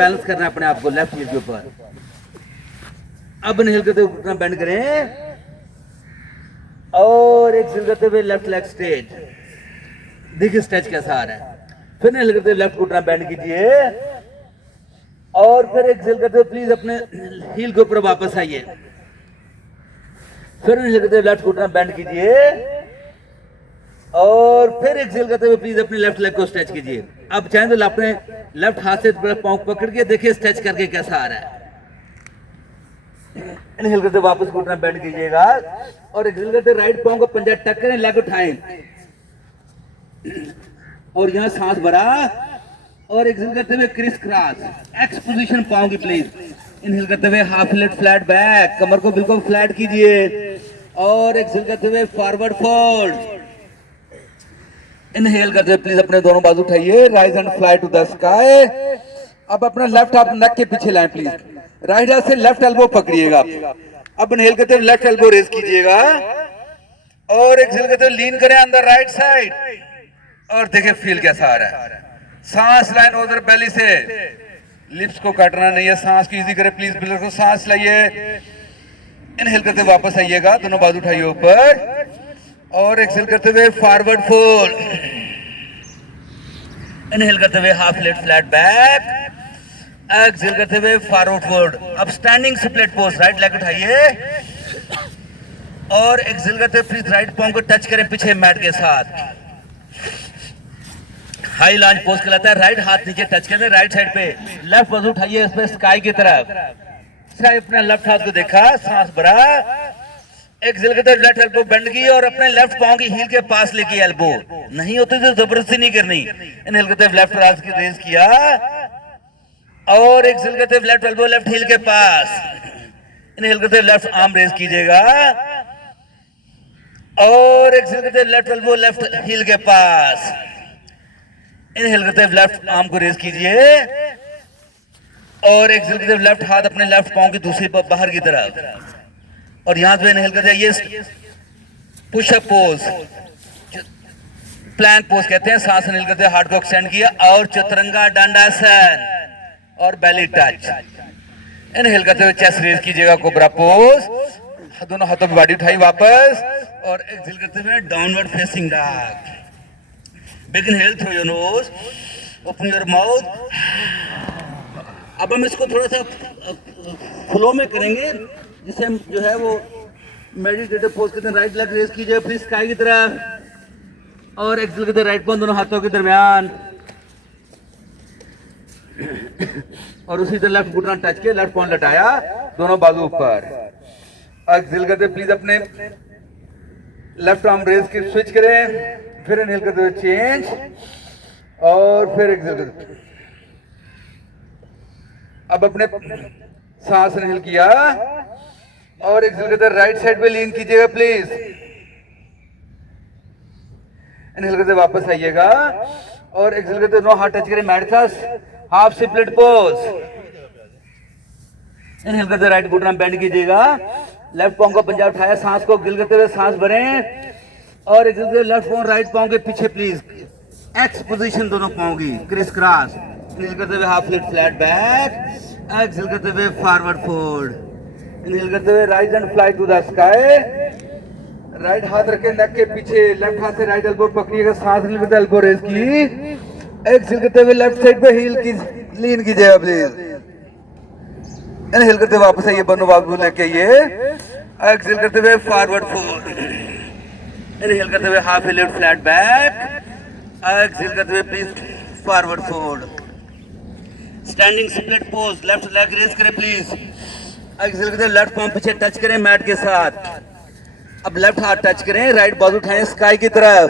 Balance करना है अपने आप को लेफ्ट हील के ऊपर। अब इनहेल करते हुए घुटना बेंड करें और एक्सेल करते हुए लेफ्ट लेग स्ट्रेट। देखिए स्ट्रेच कैसा आ रहा है। फिर इनहेल करते हुए लेफ्ट घुटना बेंड कीजिए और फिर एक्सेल करते हुए प्लीज अपने हील के ऊपर वापस आइए। फिर इनहेल करते हुए लेफ्ट घुटना बेंड कीजिए और फिर एक्सेल करते हुए प्लीज अपने लेफ्ट लेग को स्ट्रेच कीजिए। अब चाहें तो अपने लेफ्ट हाथ से पांव पकड़ के देखिए स्ट्रेच करके कैसा आ रहा है। इनहेल करते वापस घुटना बेंड कीजिएगा और एक्सेल करते राइट पांव को पंजा टक करें, लेग उठाएं और यहां सांस भरा और एक्सेल करते हुए क्रिस क्रॉस एक्स पोजीशन पांव की प्लीज। इनहेल करते हुए हाफ लेट फ्लैट बैक, कमर को बिल्कुल फ्लैट कीजिए और एक्सेल करते हुए फॉरवर्ड फोल्ड। इनहेल करते हुए प्लीज अपने दोनों बाजू उठाइए, rise and fly to the sky. अब अपना लेफ्ट हाथ नेक के पीछे लाएं प्लीज, राइट हाथ से लेफ्ट एल्बो पकड़िएगा। अब इनहेल करते हुए लेफ्ट एल्बो रेज कीजिएगा और एक्सेल करते हुए लीन करें ऑन द राइट साइड और देखिए फील कैसा आ रहा है। सांस लाइन उधर बेली से, लिप्स को काटना नहीं है, सांस को इजी करें प्लीज। बिल्कुल सांस लाइए, इनहेल करते वापस आइएगा, दोनों बाजू उठाइए ऊपर और एक्सेल करते हुए फॉरवर्ड फोल्ड। इनहेल करते हुए half lift flat back, exhale करते हुए फॉरवर्ड फोल्ड। अब standing split pose, right leg उठाइए और एक्सेल करते हुए प्लीज राइट पांव को टच करें पीछे मैट के साथ। हाई लॉन्च पोज कहलाता है। राइट हाथ नीचे टच करें राइट साइड पे, लेफ्ट बाजू उठाइए इस पे स्काई की तरफ। स्काई अपने लेफ्ट हाथ को देखा, सांस भरा, एक्सेल करते लेफ्ट एल्बो बेंड की और अपने लेफ्ट पांव की हील के पास लेके एल्बो, नहीं होती तो जबरदस्ती नहीं करनी। इनहेल करते लेफ्ट हाथ की रेज किया और एक्सेल करते लेफ्ट एल्बो लेफ्ट हील के पास। इनहेल करते लेफ्ट आर्म रेज कीजिएगा और एक्सेल करते लेफ्ट एल्बो लेफ्ट हील के पास। इनहेल करते लेफ्ट आर्म को रेज कीजिए और एक्सेल करते लेफ्ट हाथ अपने लेफ्ट पांव की दूसरी बाहर की तरफ और यहां पे इनहेल करते ये पुशअप पोज, प्लैंक पोज कहते हैं। सांस इनहेल करते हार्ट को एक्सटेंड किया और चतुरंगा दंडासन और बेली टच। इनहेल करते हुए चेस्ट रेज कीजिएगा, कोबरा पोज, दोनों हाथों की बॉडी उठाई वापस और एक्सेल करते हुए downward facing dog. Big inhale through your nose, open your mouth. अब हम इसको थोड़ा सा फ्लो में करेंगे जिससे हम जो है वो मेडिटेटिव पोज करते हैं। राइट लेग रेज कीजिए प्लीज स्काई की तरफ और एक्सेल करते राइट पांव दोनों हाथों के दरमियान और उसी तरह लेफ्ट घुटना टच किया, लेफ्ट पांव लटाया, दोनों बाजू ऊपर। एक्सेल करते प्लीज अपने लेफ्ट आर्म रेज की स्विच करें, फिर इनहेल करते हुए चेंज और फिर एक्सेल करते। अब अपने सांस इनहेल किया और एक्सेल करते राइट साइड पे लीन कीजिएगा प्लीज। इनहेल करते वापस आइएगा और एक्सेल करते नो हाथ टच करें मैट का हाफ स्प्लिट पोज। इनहेल करते राइट घुटना बेंड कीजिएगा, लेफ्ट पांव को पंजा उठाया, सांस को गिल करते हुए सांस भरें और एक्सेल करते लेफ्ट पांव राइट पांव के पीछे प्लीज, एक्स पोजीशन दोनों पांव की क्रिस क्रॉस। इनहेल करते हुए half lift flat back, exhale करते हुए फॉरवर्ड फोल्ड। इनहेल करते हुए rise and fly to the sky. Right हाथ रखें नेक के पीछे, लेफ्ट हाथ से राइट एल्बो पकड़िएगा, सांस इनहेल करते एल्बो रेज की, एक्सेल करते हुए लेफ्ट साइड पे हील की लीन कीजिएगा प्लीज। इनहेल करते वापस आइए, दोनों बाजू लेके आइए, एक्सेल करते हुए फॉरवर्ड फोल्ड। इनहेल करते हुए half left flat back, exhale करते हुए please forward fold. Standing split pose, left leg raise करें प्लीज। एक्सेल करते लेफ्ट पांव पीछे टच करें मैट के साथ। अब लेफ्ट हाथ टच करें, राइट बाजू उठाएं स्काई की तरफ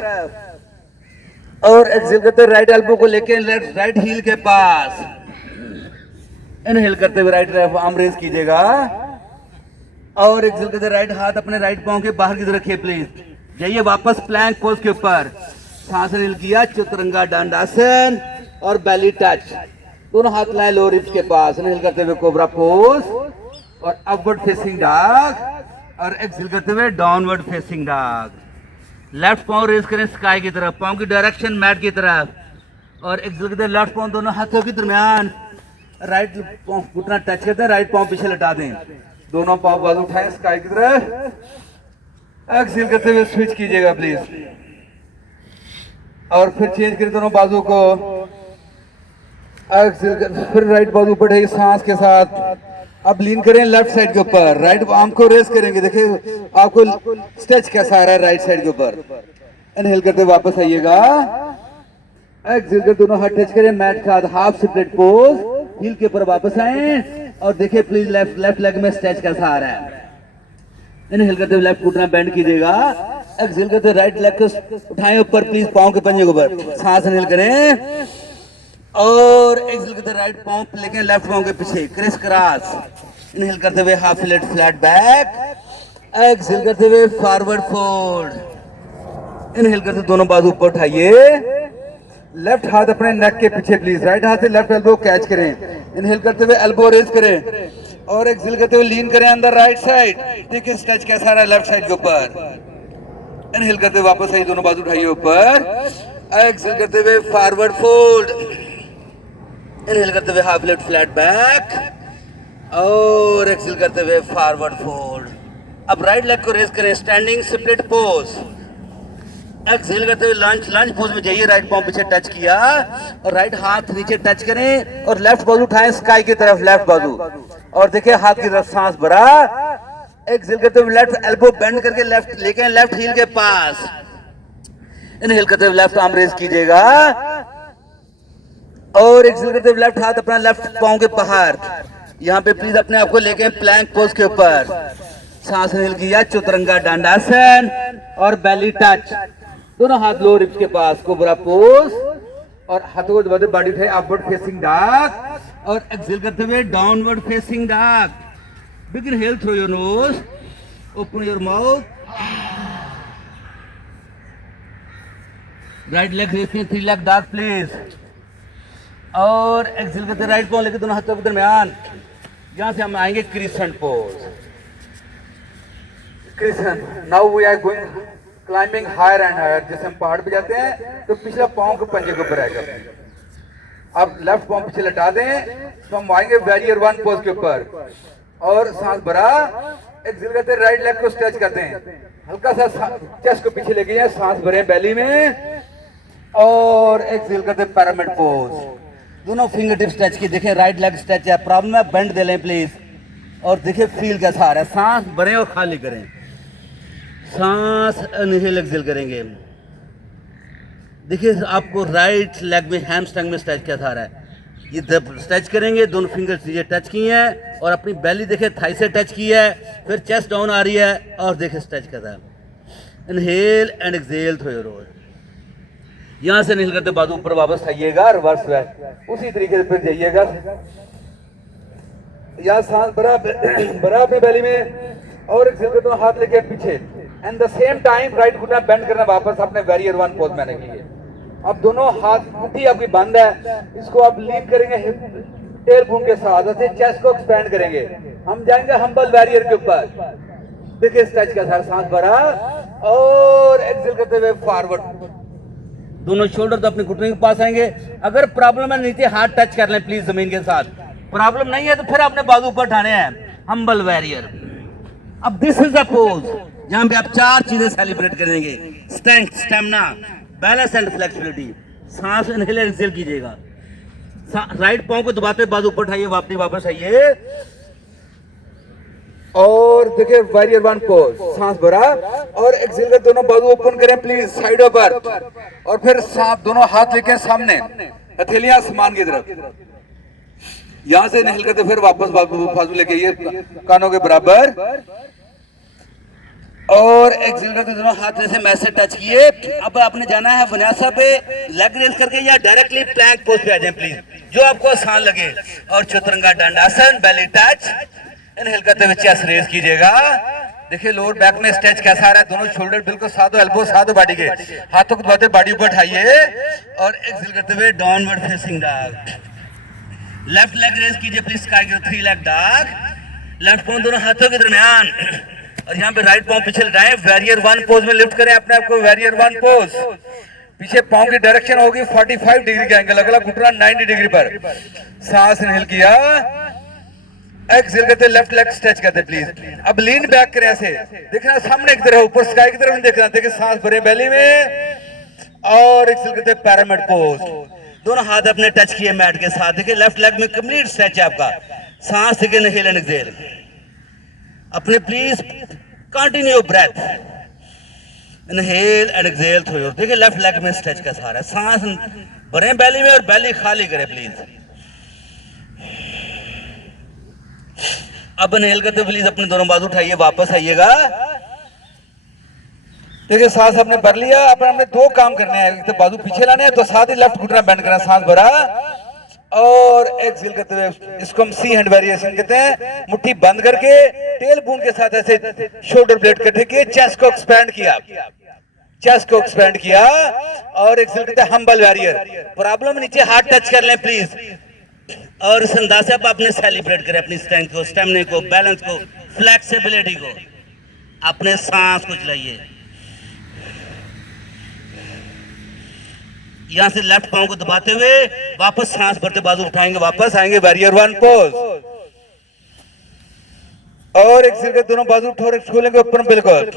और एक्सेल करते राइट एल्बो को लेके लेफ्ट राइट हील के पास। इनहेल करते हुए राइट आर्म रेज कीजिएगा और एक्सेल करते राइट हाथ अपने राइट पांव के बाहर की तरफ रखिए प्लीज। जाइए वापस प्लैंक पोज के ऊपर, सांस इनहेल किया, चतुरंगा दंडासन और बेली टच, दोनों हाथ लाए लोअर रिब्स के पास। इनहेल करते हुए कोबरा पोज और अपवर्ड फेसिंग डॉग और एक्सेल करते हुए डाउनवर्ड फेसिंग डॉग। लेफ्ट पांव रेज करें स्काई की तरफ, पांव की डायरेक्शन मैट की तरफ और एक्सेल करते लेफ्ट पांव दोनों हाथों के दरमियान राइट घुटना टच करते हैं, राइट पाँव पीछे लटा दें, दोनों पाँव बाजू उठाएं स्काई की तरफ, एक्सहेल करते हुए स्विच कीजिएगा प्लीज, और फिर चेंज करें दोनों बाजू को, एक्सहेल कर फिर राइट बाजू बढ़े सांस के साथ। अब लीन करें लेफ्ट साइड के ऊपर, राइट आर्म को रेस करेंगे, देखिए आपको स्ट्रेच कैसा आ रहा है राइट साइड के ऊपर। इनहेल करते वापस आइएगा, एक्सहेल कर दोनों हाथ टच करें मैट के साथ, हाफ स्प्लिट पोज, हील के ऊपर वापस आए और देखिए प्लीज लेफ्ट लेग में स्ट्रेच कैसा आ रहा है। इनहेल करते हुए लेफ्ट घुटना बेंड कीजिएगा, एक्सहेल करते राइट लेग को उठाएं ऊपर प्लीज, पाँव के पंजे के ऊपर, सांस इनहेल करें और एक्सहेल करते राइट पाँव लेके लेफ्ट पाँव के पीछे क्रिस क्रॉस। इनहेल करते हुए हाफ फ्लैट बैक, एक्सहेल करते हुए फॉरवर्ड फोल्ड। इनहेल करते दोनों बाजू ऊपर उठाइए, लेफ्ट हाथ अपने नेक के पीछे प्लीज, राइट हाथ से लेफ्ट एल्बो कैच करें। इनहेल करते हुए एल्बो रेज करें और एक्सहेल करते हुए लीन करें अंदर राइट साइड, देखिए स्ट्रेच कैसा रहा है लेफ्ट साइड के ऊपर। इनहेल करते हुए वापस आइए, दोनों बाजू उठाइए ऊपर, एक्सहेल करते हुए फॉरवर्ड फोल्ड। इनहेल करते हुए हाफ लेफ्ट फ्लैट बैक और एक्सहेल करते हुए फॉरवर्ड फोल्ड। अब राइट लेग को रेज करें, स्टैंडिंग स्प्लिट पोज, एक्सहेल करते हुए लंज पोज में जाइए, राइट पाँव पीछे टच किया और राइट हाथ नीचे टच करें और लेफ्ट बाजू उठाएं स्काई की तरफ, लेफ्ट बाजू, और देखिए हाथ की तरफ सांस भरा, एक्सहेल करते हुए लेफ्ट एल्बो बेंड करके लेफ्ट लेके लेफ्ट हील के पास। इनहेल करते हुए लेफ्ट आर्म रेज कीजिएगा और एक्सहेल करते हुए लेफ्ट हाथ अपना लेफ्ट पाँव के बाहर, यहाँ पे प्लीज अपने आप को लेके प्लैंक पोज के ऊपर, सांस इनहेल किया, चतुरंगा दंडासन और बेली टच, दोनों हाथ लो रिब्स के पास, कोबरा पोज, और हाथों को दबाते बॉडी उठाए अपवर्ड फेसिंग डॉग और एक्सहेल करते हुए downward facing dog. Big inhale through your nose, open your mouth, right leg racing 3 leg dog please, और एक्सहेल करते राइट पाँव लेके दोनों हाथों के दरमियान, यहां से हम आएंगे crescent pose. Crescent, now we are going climbing higher and higher, जैसे हम पहाड़ पे जाते हैं तो पिछला पाँव के पंजे के ऊपर आएगा। अब लेफ्ट पाँव पीछे लटा दें तो हम आएंगे वॉरियर 1 पोज के ऊपर, और सांस भरा, एक्सहेल करते राइट लेग को स्ट्रेच करते हैं, हल्का सा चेस्ट को पीछे लेके जाए, सांस भरे बेली में और एक्सहेल करते पिरामिड पोज, दोनों फिंगर टिप स्ट्रेच की, देखें राइट लेग स्ट्रेच है, प्रॉब्लम है बेंड दे लें प्लीज, और देखिए फील कैसा आ रहा है, सांस भरें और खाली करें, सांस इनहेल एक्सहेल करेंगे, देखिए आपको राइट लेग में हैमस्ट्रिंग में स्ट्रेच क्या था रहा है, ये जब स्ट्रेच करेंगे दोनों फिंगर्स ये टच की हैं और अपनी बेली देखे थाई से टच की है, फिर चेस्ट डाउन आ रही है और देखे स्ट्रेच क्या था, inhale and exhale through your knows, यहां से इनहेल करते बाजू ऊपर वापस आइएगा, रिवर्स वे उसी तरीके से फिर जाइएगा, यहाँ सांस भरा अपनी बेली में और एक्सहेल करते हाथ लेके पीछे, and the same time right घुटना बेंड करना वापस अपने वॉरियर 1 पोज में रखिए। अब दोनों हाथ मुट्ठी आपकी बंद है, इसको आप लीड करेंगे टेल बोन के साथ, ऐसे चेस्ट को एक्सपेंड करेंगे, हम जाएंगे हम्बल वॉरियर के ऊपर, देखिए स्ट्रेच का साथ, सांस भरा और एक्सहेल करते हुए फॉरवर्ड, दोनों शोल्डर तो अपने घुटने के पास आएंगे, अगर प्रॉब्लम है नीचे हाथ टच कर लें प्लीज जमीन के साथ, प्रॉब्लम नहीं है तो फिर अपने बाजू ऊपर उठाने हैं, हम्बल वॉरियर। अब दिस इज द पोज जहां पे आप 4 चीजें सेलिब्रेट करेंगे, strength, stamina, balance and flexibility. सांस इनहेल एक्सहेल कीजिएगा, राइट पाँव को दबाते बाजू ऊपर उठाइए, वापस आइए और देखिए वॉरियर 1 पोज, सांस भरा और एक्सहेल कर दोनों बाजू ओपन करें प्लीज साइडों पर, और फिर सांप दोनों हाथ लेके सामने, हथेलियां आसमान की तरफ, यहां से इनहेल करते फिर वापस बाजू लेके ये कानों के बराबर, और एक्सहेल करते दोनों हाथ से मैसेज टच किए। अब आपने जाना है विन्यासा पे, लेग रेस करके या डायरेक्टली प्लैंक पोज पे आ जाएं प्लीज, जो आपको आसान लगे, और चतुरंगा दंडासन, बेली टच, इनहेल करते हुए चेस्ट रेज कीजिएगा, देखिए लोअर बैक में स्ट्रेच कैसा आ रहा है, दोनों शोल्डर बिल्कुल साथ हो, एल्बो साथ हो बॉडी के, हाथों को दबाते बॉडी ऊपर उठाइए और एक्सहेल करते हुए downward facing dog, left leg raise कीजिए प्लीज, स्काई की 3 लेग डॉग, लेफ्ट पाँव दोनों हाथों के दरमियान, और यहाँ पे राइट पाँव पीछे लटाएं, वॉरियर 1 पोज में लिफ्ट करें अपने आप को, वॉरियर 1 पोज, पीछे पांव की डायरेक्शन होगी 45 डिग्री का एंगल, अगला घुटना 90 डिग्री पर। सांस इनहेल किया, एक्सहेल करते लेफ्ट लेग स्ट्रेच करते प्लीज। अब लीन बैक करें ऐसे, देखना सामने की तरफ, ऊपर स्काई की तरफ नहीं देखना, देखिए सांस भरे बेली में और एक्सहेल करते पैरामिड पोज। दोनों हाथ अपने टच किए मैट के साथ, देखिए लेफ्ट लेग में कंप्लीट स्ट्रेच है आपका। सांस देखिए इनहेल एंड एक्सहेल, अपने please continue breath, inhale and exhale through your, देखिए लेफ्ट लेग में स्ट्रेच का सहारा, सांस भरे बेली में और बेली खाली करें प्लीज। अब इनहेल करते प्लीज अपने दोनों बाजू उठाइए, वापस आइएगा। देखिए सांस आपने भर लिया, अपन हमने दो काम करने हैं, एक तो बाजू पीछे लाने हैं, तो साथ ही लेफ्ट घुटना बेंड करना। सांस भरा और एक्सहेल करते हुए, इसको हम सी हैंड वेरिएशन कहते हैं। मुट्ठी बंद करके टेल बोन के साथ ऐसे शोल्डर ब्लेड कटे किए, चेस्ट को एक्सपैंड किया, चेस्ट को एक्सपैंड किया और एक्सहेल करते हैं हम्बल वॉरियर। प्रॉब्लम नीचे हाथ टच कर लें प्लीज, और इस अंदाज से आप अपने सेलिब्रेट करें अपनी स्ट्रेंथ को, स्टेमिना को, बैलेंस को, फ्लेक्सिबिलिटी को, अपने सांस को चलाइए। यहां से लेफ्ट पांव को दबाते हुए वापस सांस भरते बाजू उठाएंगे, वापस आएंगे वॉरियर वन पोज। और एक्सहेल करते दोनों बाजू खोलेंगे ऊपर बिल्कुल।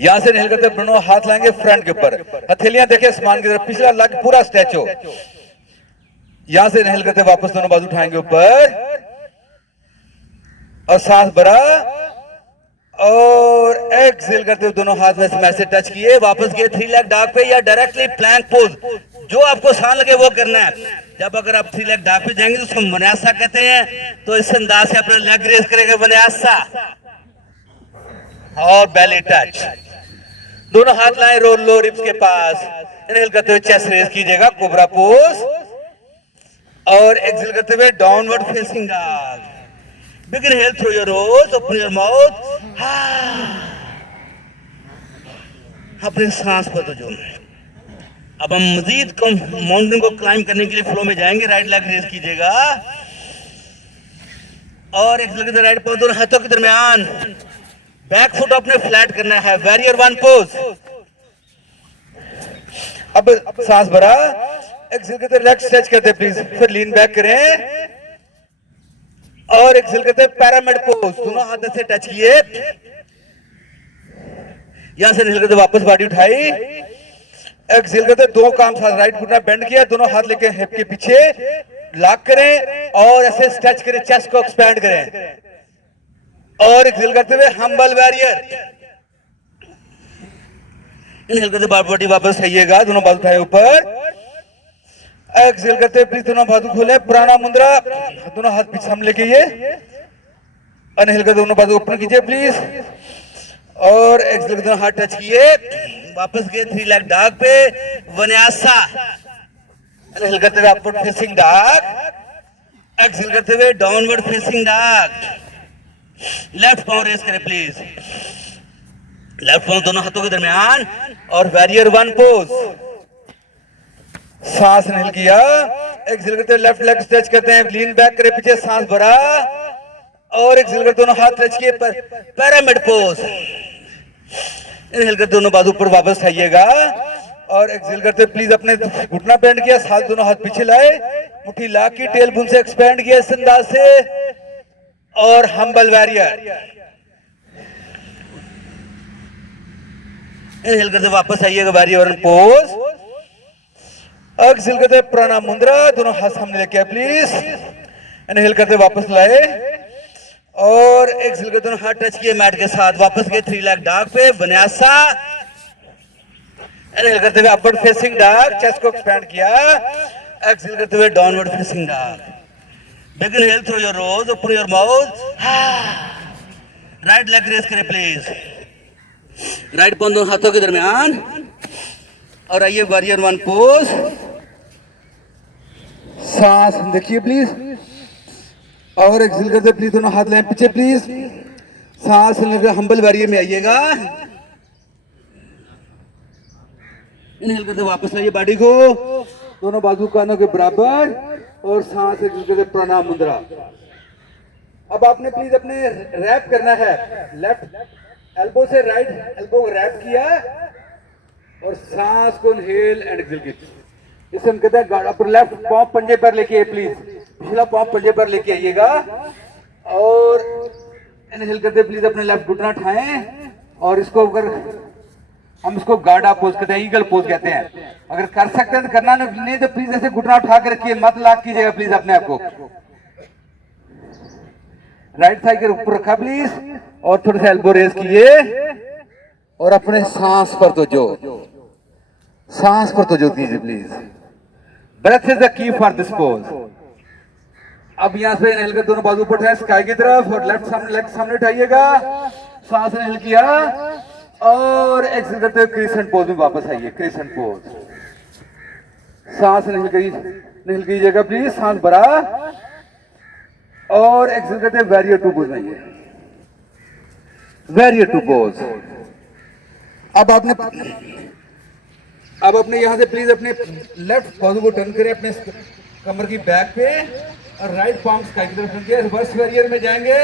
यहां से इनहेल करते दोनों हाथ लाएंगे फ्रंट के ऊपर, हथेलियां देखिए आसमान की तरफ, पिछला लग पूरा स्ट्रेच हो। यहां से इनहेल करते वापस दोनों बाजू उठाएंगे ऊपर और सांस भरा और एक्सहेल करते हुए दोनों हाथ में से टच किए, वापस गए थ्री लेग डॉग पे या डायरेक्टली प्लैंक पोज, जो आपको आसान लगे वो करना है। जब अगर आप थ्री लेग डॉग पे जाएंगे तो उसको विन्यासा कहते हैं, तो इस अंदाज से अपना लेग रेज करेंगे विन्यासा और बेली टच। दोनों हाथ लाए रोल लो रिब्स के पास, इनहेल करते हुए चेस्ट रेज कीजिएगा कोबरा पोज और एक्सहेल करते हुए downward facing dog. Big inhale through your nose, open your mouth, अपने सांस पर तो जो। अब हम मजीद माउंटेन को क्लाइंब करने के लिए फ्लो में जाएंगे। राइट लेग रेज कीजिएगा और एक्सहेल करते राइट पांव दोनों हाथों के दरमियान, बैक फुट अपने फ्लैट करना है, वॉरियर वन पोज। अब सांस भरा, एक्सहेल करते लेग स्ट्रेच करते प्लीज, फिर लीन बैक करें और एक्सहेल करते पैरामिड पोज, दोनों हाथ से टच किए। यहां से इनहेल करते वापस बॉडी उठाई, एक्सहेल करते दो काम साथ, राइट घुटना बेंड किया, दोनों हाथ लेके हिप के पीछे लॉक करें और ऐसे स्ट्रेच करें, चेस्ट को एक्सपैंड करें और एक्सहेल करते हुए हम्बल वॉरियर। इनहेल करते बॉडी वापस आइएगा, दोनों बाजू उठाए ऊपर, एक्सहेल करते प्लीज दोनों बाजू खोले, प्राणा मुद्रा, दोनों हाथ पीछे हम लेके ये, इनहेल करते दोनों बाजू ऊपर कीजिए प्लीज और एक्सहेल करते दोनों हाथ टच किए, वापस गए थ्री लेग डॉग पे विन्यासा। इनहेल करते हुए अपवर्ड फेसिंग डॉग, एक्सहेल करते हुए डाउनवर्ड फेसिंग डॉग। लेफ्ट पांव रेज करें प्लीज, लेफ्ट पांव दोनों हाथों के दरमियान और वॉरियर वन पोज। सांस इनहेल किया, एक्सहेल करते लेफ्ट लेग स्ट्रेच करते हैं, लीन बैक करें पीछे, सांस भरा और एक्सहेल करते दोनों हाथ टच किए, पैरामिड पोज। इनहेल करते दोनों बाजू ऊपर वापस आइएगा और एक्सहेल करते प्लीज अपने घुटना बेंड किया, साथ दोनों हाथ पीछे लाए, मुट्ठी ला की टेल बोन से एक्सपैंड किया इस अंदाज से और हम्बल वॉरियर। इनहेल करते वापस आइएगा वॉरियर पोज, एक्सहेल करते प्राणायाम मुद्रा, दोनों हाथ सामने लेके आए प्लीज, इनहेल करते वापस लाए और एक्सहेल करते दोनों हाथ टच किए मैट के साथ, वापस गए थ्री लेग डॉग पे विन्यासा। इनहेल करते हुए अपवर्ड फेसिंग डॉग, चेस्ट को एक्सपैंड किया, एक्सहेल करते हुए downward facing dog. Big inhale through your nose, open your mouth, right leg raise करें प्लीज, राइट पांव दोनों हाथों के दरमियान और आइए वॉरियर वन पोज। सांस देखिए प्लीज और एक्सहेल करते प्लीज दोनों हाथ लाएं पीछे प्लीज, सांस लेकर हम्बल वॉरियर में आइएगा। इनहेल करते वापस लाइए बॉडी को, दोनों बाजू कानों के बराबर और सांस एक्सहेल करते प्राणायाम मुद्रा। अब आपने प्लीज अपने रैप करना है, लेफ्ट एल्बो से राइट एल्बो रैप किया और सांस को इनहेल एंड एक्सहेल कीजिए। इसे हम कहते हैं अपर लेफ्ट पांव पंजे पर लेके आइए प्लीज, पिछला पांव पंजे पर लेके आइएगा और इनहेल करते प्लीज अपने लेफ्ट घुटना उठाएं और इसको अगर हम इसको गार्डा पोज कहते हैं, ईगल पोज कहते हैं। अगर कर सकते हैं तो करना, नहीं तो प्लीज ऐसे घुटना उठा कर रखिए, मत लॉक कीजिएगा प्लीज अपने आप को। राइट साइड के ऊपर रखा प्लीज और थोड़ा सा एल्बो रेज किए और अपने सांस पर तो जो सांस पर तो जो दीजिए please. Breath is the key for this pose. अब यहां से इनहेल कर दोनों बाजू पर उठाए स्काई की तरफ और लेग सामने उठाइएगा, सांस इनहेल किया और एक्सहेल करते हुए क्रिसेंट पोज में वापस आइए। क्रिसेंट पोज, सांस इनहेल कीजिएगा प्लीज, सांस भरा और एक्सहेल करते हुए वॉरियर टू पोज में आइए। Warrior two pose. अब अपने यहां से प्लीज अपने लेफ्ट बाजू को टर्न करें अपने कमर की बैक पे और राइट पाम स्काई की तरफ टर्न किया। रिवर्स वॉरियर में जाएंगे,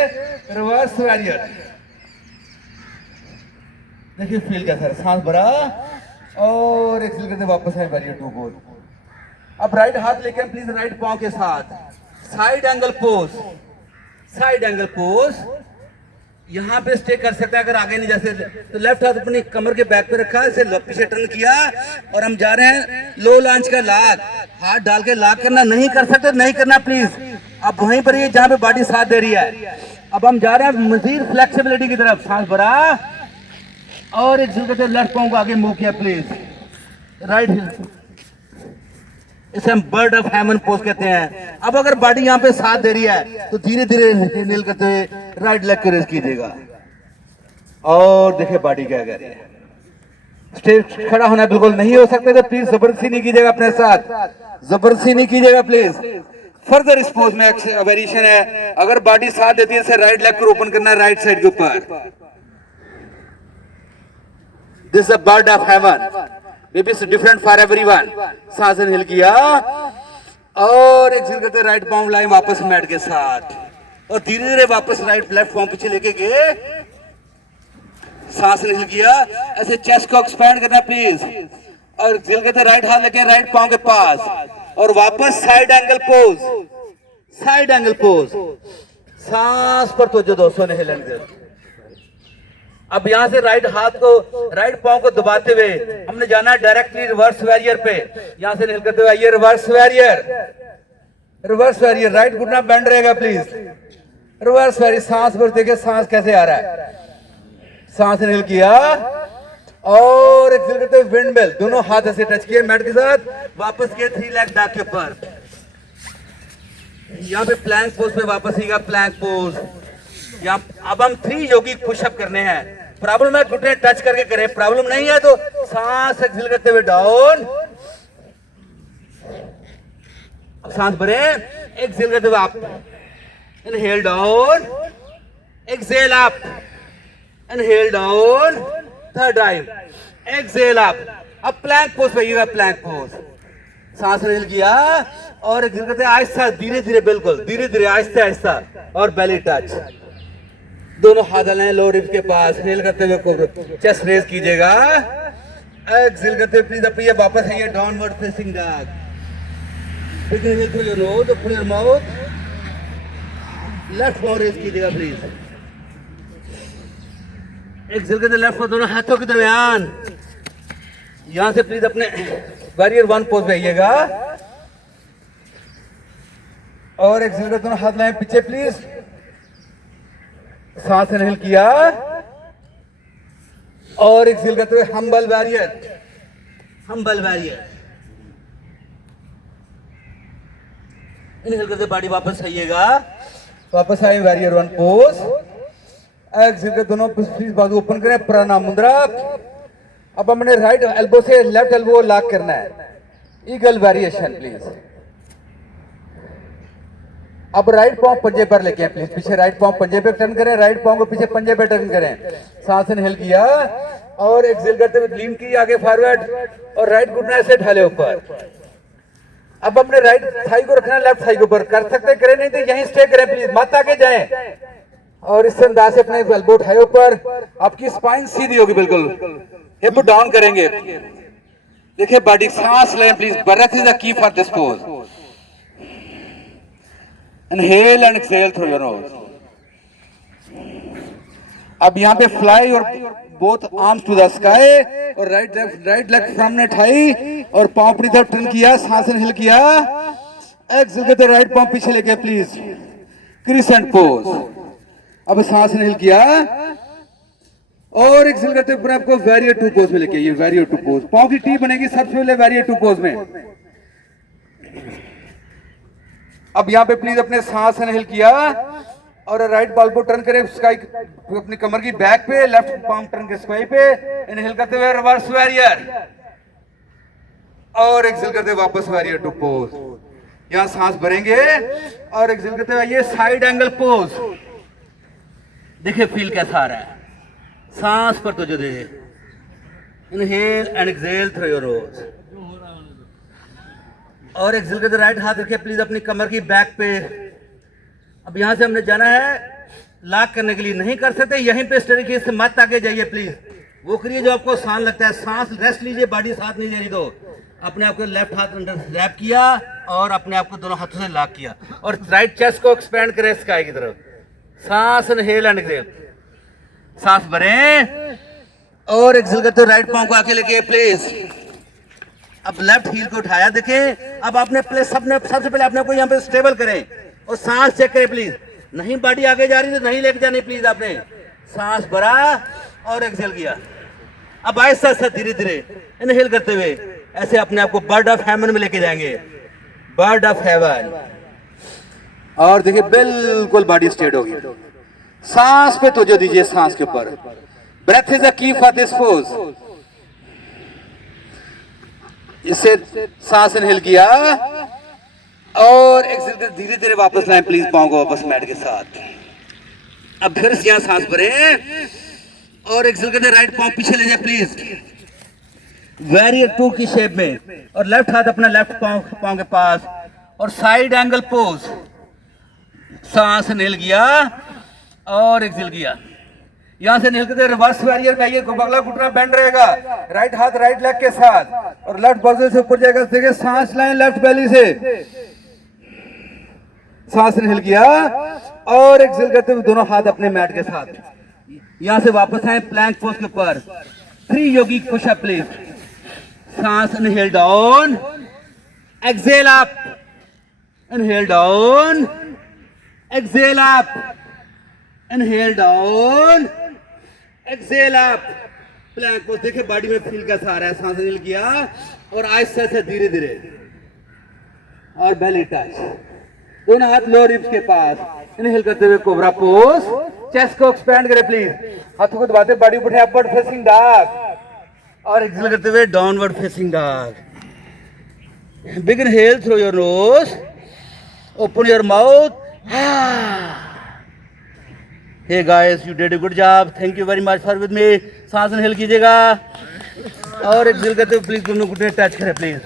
रिवर्स वॉरियर। देखिए फील कैसा है, सांस भरा और एक्सहेल करते वापस आए वॉरियर टू पोज। अब राइट हाथ लेके प्लीज राइट पांव के साथ side angle pose. Side angle pose यहां पे स्टे कर सकता है अगर आगे नहीं जा सकते तो लेफ्ट हाथ अपनी कमर के बैक पे रखा, इसे पीछे टर्न किया और हम जा रहे हैं लो लॉन्च का लॉक। हाथ डाल के लॉक करना, नहीं कर सकते नहीं करना प्लीज। अब वहीं पर ये जहां पे बॉडी साथ दे रही है। अब हम जा रहे हैं मजीद फ्लेक्सिबिलिटी की तरफ। सांस भरा और एक करते लेफ्ट पांव को आगे मूव किया प्लीज। राइट हिल, इसे हम बर्ड ऑफ हेमन पोज कहते हैं। अब अगर बॉडी यहाँ पे साथ दे रही है तो धीरे धीरे इनहेल करते हुए राइट लेग को रेज कीजिएगा और देखिए बॉडी क्या कर रही है। स्ट्रेट खड़ा होना बिल्कुल नहीं हो सकता तो प्लीज जबरदस्ती नहीं कीजिएगा अपने साथ, जबरदस्ती नहीं कीजिएगा प्लीज। फर्दर इस पोज में वेरिएशन है, अगर बॉडी साथ देती है इसे राइट लेग को ओपन करना है राइट साइड के ऊपर। This is a bird of haven, maybe it's different for everyone। सांस इनहेल किया और एक्सहेल करते राइट पांव लाए वापस मैट के साथ और धीरे धीरे वापस राइट लेफ्ट पांव पीछे लेके गए। सांस इनहेल किया, ऐसे चेस्ट को एक्सपैंड करना प्लीज और एक्सहेल करते राइट हाथ लेके राइट पांव के पास और वापस side angle pose. Side angle pose, सांस पर तो जो दोस्तों इनहेल एंड। अब यहां से राइट हाथ को राइट पांव को दबाते हुए हमने जाना है डायरेक्टली रिवर्स वॉरियर पे। यहां से निकल करते हुए आइए reverse warrior. Reverse warrior, right घुटना बेंड रहेगा प्लीज। रिवर्स वॉरियर, सांस पर देखिए सांस कैसे आ रहा है। सांस इनहेल किया और एक्सहेल करते हुए विंड मिल, दोनों हाथ ऐसे टच किए मैट के साथ, वापस किए 3 लेग बैक के ऊपर। यहाँ पे प्लैंक पोज पे वापस आएगा, प्लैंक पोज। यहाँ अब हम 3 योगिक पुशअप करने हैं। प्रॉब्लम है घुटने टच करके करें, प्रॉब्लम नहीं है तो सांस एक्सहेल करते हुए डाउन, सांस भरे, एक्सहेल करते हुए up, inhale down, exhale up, inhale down, third time, exhale up. अब प्लैंक पोज पे आइएगा, प्लैंक पोज। सांस इनहेल किया और एक्सहेल करते आहिस्ता धीरे धीरे, बिल्कुल धीरे धीरे आहिस्ता आहिस्ता और बेली टच। दोनों हाथ डालें लो रिब के पास, इनहेल करते हुए चेस्ट रेज कीजिएगा, एक्सहेल करते हुए प्लीज अपनी वापस आइए downward facing dog. Inhale through your knows, through your mouth, left पांव रेज कीजिएगा प्लीज। एक्सहेल करते लेफ्ट पांव दोनों हाथों के दरमियान, यहां से प्लीज अपने वॉरियर 1 पोज पे आइएगा और एक्सहेल करते दोनों हाथ लाएं पीछे प्लीज। सांस इनहेल किया और एक्सहेल करते हुए humble warrior, humble warrior. Inhale करते बॉडी वापस आइएगा, वापस आए वॉरियर 1 पोज। एक्सहेल करते दोनों प्लीज बाजू ओपन करें, प्रणाम मुद्रा। अब हमने राइट एल्बो से लेफ्ट एल्बो लॉक करना है, ईगल वेरिएशन प्लीज। अब राइट पांव पंजे पर लेके आए प्लीज, पीछे राइट पांव पंजे पे टर्न करें, राइट पांव को पीछे पंजे पे टर्न करें। सांस इनहेल किया और एक्सहेल करते हुए लीन की आगे फॉरवर्ड और राइट घुटना से ढाले ऊपर। अब अपने राइट थाई को रखना है लेफ्ट थाई के ऊपर, कर सकते करें नहीं तो यहीं स्टे करें प्लीज, मत आगे जाएं। और इस अंदाज से अपने एल्बो उठाए ऊपर, आपकी स्पाइन सीधी होगी बिल्कुल, हिप डाउन करेंगे, देखिए बॉडी सांस लें please, breath is the key for this pose. Inhale and exhale through your nose. अब यहाँ पे फ्लाई और both arms to the sky, और राइट लेग सामने उठाई और पांव अपनी तरफ टर्न किया, सांस इनहेल किया, एक्सहेल करते राइट पांव पीछे लेके प्लीज, क्रिसेंट पोज। अब सांस इनहेल किया और एक्सहेल करते अपने आपको वेरियर टू पोज में लेके, ये वेरियर टू पोज, पांव की टी बनेगी सबसे पहले वेरियर टू पोज में। अब यहाँ पे प्लीज अपने सांस इनहेल किया और राइट बॉल को टर्न करें स्काई, अपनी कमर की बैक पे, लेफ्ट पाम टर्न के स्काई पे, इनहेल करते हुए रिवर्स वेरियर और एक्सहेल करते हुए वापस वेरियर टू पोज। यहां सांस भरेंगे और एक्सहेल करते हुए ये साइड एंगल पोज। देखिए फील कैसा आ रहा है, सांस पर तो जो दे, inhale and exhale through your nose, और एक्सहेल करते राइट हाथ रखिए प्लीज अपनी कमर की बैक पे। अब यहां से हमने जाना है लॉक करने के लिए, नहीं कर सकते यहीं पे इस तरीके से मत आगे जाइए प्लीज, वो करिए जो आपको आसान लगता है। सांस रेस्ट लीजिए, बॉडी साथ नहीं दे रही तो अपने आप को लेफ्ट हाथ अंदर रैप किया और अपने आप को दोनों हाथों से लॉक किया और राइट चेस्ट को एक्सपेंड करें स्काई की तरफ। सांस इनहेल एंड एक्सहेल, सांस भरें और एक्सहेल करते राइट पांव को आके लेके प्लीज। अब लेफ्ट हील को उठाया, देखें अब आपने प्लेस सबसे पहले अपने को यहाँ पे स्टेबल करें और सांस चेक करें प्लीज। नहीं बॉडी आगे जा रही तो नहीं लेके जानी प्लीज, आपने सांस भरा और एक्सहेल किया। अब आहिस्ता आहिस्ता धीरे धीरे इनहेल करते हुए ऐसे अपने आप को बर्ड ऑफ हेवन में लेके जाएंगे, बर्ड ऑफ हेवन। और देखिए बिल्कुल बॉडी स्ट्रेट होगी, सांस पे तवज्जो दीजिए, सांस के ऊपर। Breath is the key for this pose. इससे सांस इनहेल किया और एक्सहेल कर धीरे धीरे वापस लाएं प्लीज, पांव को वापस मैट के साथ। अब फिर से यहां सांस भरें और एक्सहेल करते राइट पांव पीछे ले जाए प्लीज, वेरियर टू की शेप में, और लेफ्ट हाथ अपना लेफ्ट पांव के पास और साइड एंगल पोज। सांस इनहेल किया और एक्सहेल किया, यहां से इनहेल करते रिवर्स वेरियर में आइए, बगला घुटना बेंड रहेगा, राइट हाथ राइट लेग के साथ और लेफ्ट बगल से ऊपर जाएगा। देखिए सांस लाएं लेफ्ट बेली से, सांस इनहेल किया और एक्सहेल करते हुए दोनों हाथ अपने मैट के साथ। यहां से वापस आए प्लैंक पोज के ऊपर, 3 योगिक पुशअप प्लीज। सांस inhale down, exhale up, inhale down, exhale up, inhale down, exhale up, plank pose. देखिए बॉडी में फील कैसा आ रहा है, सांस इनहेल किया और आहिस्ते से धीरे धीरे और बेली टच, दोनों हाथ लोअर रिब्स के पास, इनहेल करते हुए कोबरा पोज। चेस्ट को एक्सपेंड करें प्लीज, हाथों को दबाते बॉडी उठे अपवर्ड फेसिंग डॉग और एक्सहेल करते हुए downward facing dog. Big inhale through your nose, open your mouth. Hey guys, you did a good job, thank you very much for with me. सांस inhale कीजिएगा और exhale करते हुए please दोनों घुटने टच करें प्लीज।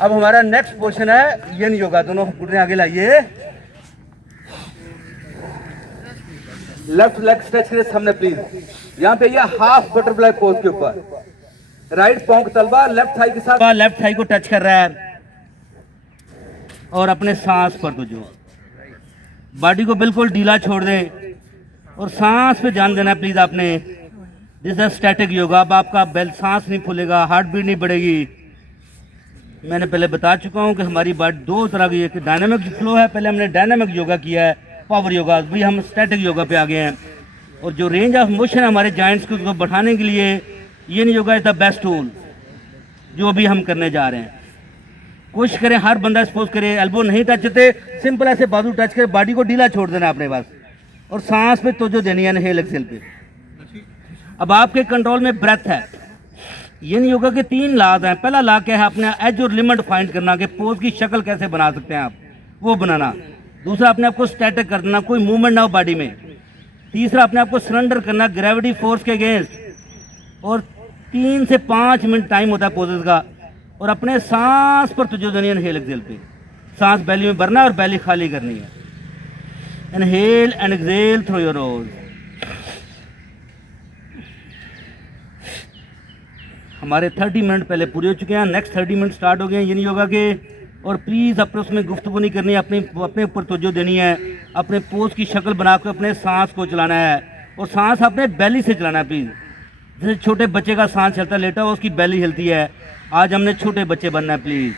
अब हमारा नेक्स्ट पोर्शन है यन योगा, दोनों घुटने आगे लाइए, लेफ्ट लेग स्ट्रेच करें सामने प्लीज। यहाँ पे ये हाफ बटरफ्लाई पोज के ऊपर, राइट पांव का तलवा लेफ्ट थाई के साथ, लेफ्ट थाई को टच कर रहा है और अपने सांस पर तो जो बॉडी को बिल्कुल ढीला छोड़ दें और सांस पे ध्यान देना प्लीज आपने। This is static yoga. अब आपका बेल सांस नहीं फूलेगा, हार्ट बीट नहीं बढ़ेगी। मैंने पहले बता चुका हूं कि हमारी बॉडी 2 तरह की, एक डायनामिक फ्लो है, पहले हमने डायनामिक योगा किया है, पावर योगा, अभी हम स्टैटिक योगा पे आ गए हैं। और जो रेंज ऑफ मोशन है हमारे जॉइंट्स को बढ़ाने के लिए ये yoga is the best tool जो अभी हम करने जा रहे हैं। कोशिश करें हर बंदा सपोज करे, एल्बो नहीं टच होते, सिंपल ऐसे बाजू टच कर, बॉडी को ढीला छोड़ देना अपने पास और सांस पे तो जो देनी है इनहेल एक्सहेल पे। अब आपके कंट्रोल में ब्रेथ है। इन योगा के 3 लाभ हैं। पहला लाभ क्या है, अपने एज और लिमिट फाइंड करना कि पोज की शक्ल कैसे बना सकते हैं आप, वो बनाना। दूसरा, अपने आप को स्टैटिक कर देना, कोई मूवमेंट ना हो बॉडी में। तीसरा, अपने आप को सरेंडर करना ग्रेविटी फोर्स के अगेंस्ट। और 3 से 5 मिनट टाइम होता है पोजेस का। और अपने सांस पर तुझे देनी है इनहेल एक्सहेल पे। सांस बेली में भरना है और बेली खाली करनी है। Inhale and exhale through your knows. हमारे 30 मिनट पहले पूरे हो चुके हैं, नेक्स्ट 30 मिनट स्टार्ट हो गए हैं yin योगा के। और प्लीज़ अपने उसमें गुफ्तगू नहीं करनी है, अपने ऊपर तवज्जो देनी है, अपने पोज की शक्ल बनाकर अपने सांस को चलाना है, और सांस अपने बेली से चलाना है प्लीज़। जैसे छोटे बच्चे का सांस चलता है लेटा हुआ, उसकी बेली हिलती है। आज हमने छोटे बच्चे बनना है प्लीज़,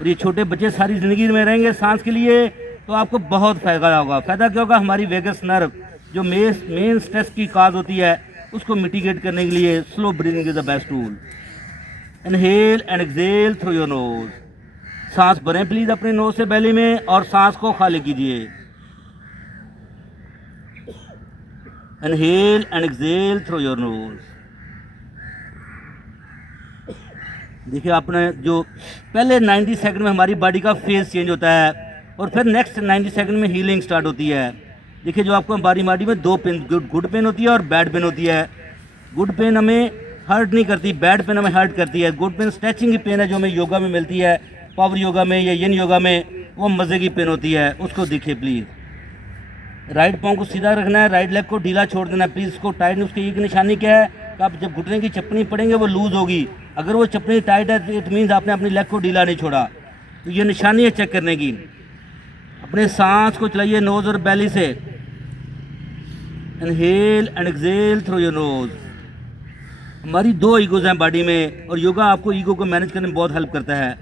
और ये छोटे बच्चे सारी ज़िंदगी में रहेंगे सांस के लिए, तो आपको बहुत फ़ायदा होगा। फ़ायदा क्या होगा? हमारी वेगस नर्व जो मेन स्ट्रेस की काज होती है उसको मिटिगेट करने के लिए slow breathing is the best tool. Inhale and exhale through your nose. सांस भरें प्लीज़ अपने नोज से बेली में, और सांस को खाली कीजिए। Inhale and exhale through your nose. देखिए, आपने जो पहले 90 सेकंड में हमारी बॉडी का फेस चेंज होता है, और फिर नेक्स्ट 90 सेकंड में हीलिंग स्टार्ट होती है। देखिए, जो आपको हमारी बॉडी में दो पेन, गुड पेन होती है और बैड पेन होती है। गुड पेन हमें हर्ट नहीं करती, बैड पेन हमें हर्ट करती है। गुड पेन स्ट्रेचिंग की पेन है जो हमें योगा में मिलती है, पावर योगा में या yin योगा में, वो मज़े की पेन होती है, उसको देखिए प्लीज़। राइट पाँव को सीधा रखना है, राइट लेग को ढीला छोड़ देना है प्लीज़। इसको टाइट, उसकी एक निशानी क्या है कि आप जब घुटने की चप्पनी पड़ेंगे वो लूज़ होगी। अगर वो चप्पनी टाइट है तो इट मीन्स आपने अपनी लेग को ढीला नहीं छोड़ा। तो ये निशानी है चेक करने की। अपने सांस को चलाइए नोज़ और बेली से। Inhale and exhale through your nose. हमारी दो ईगोज़ हैं बॉडी में, और योगा आपको ईगो को मैनेज करने में बहुत हेल्प करता है।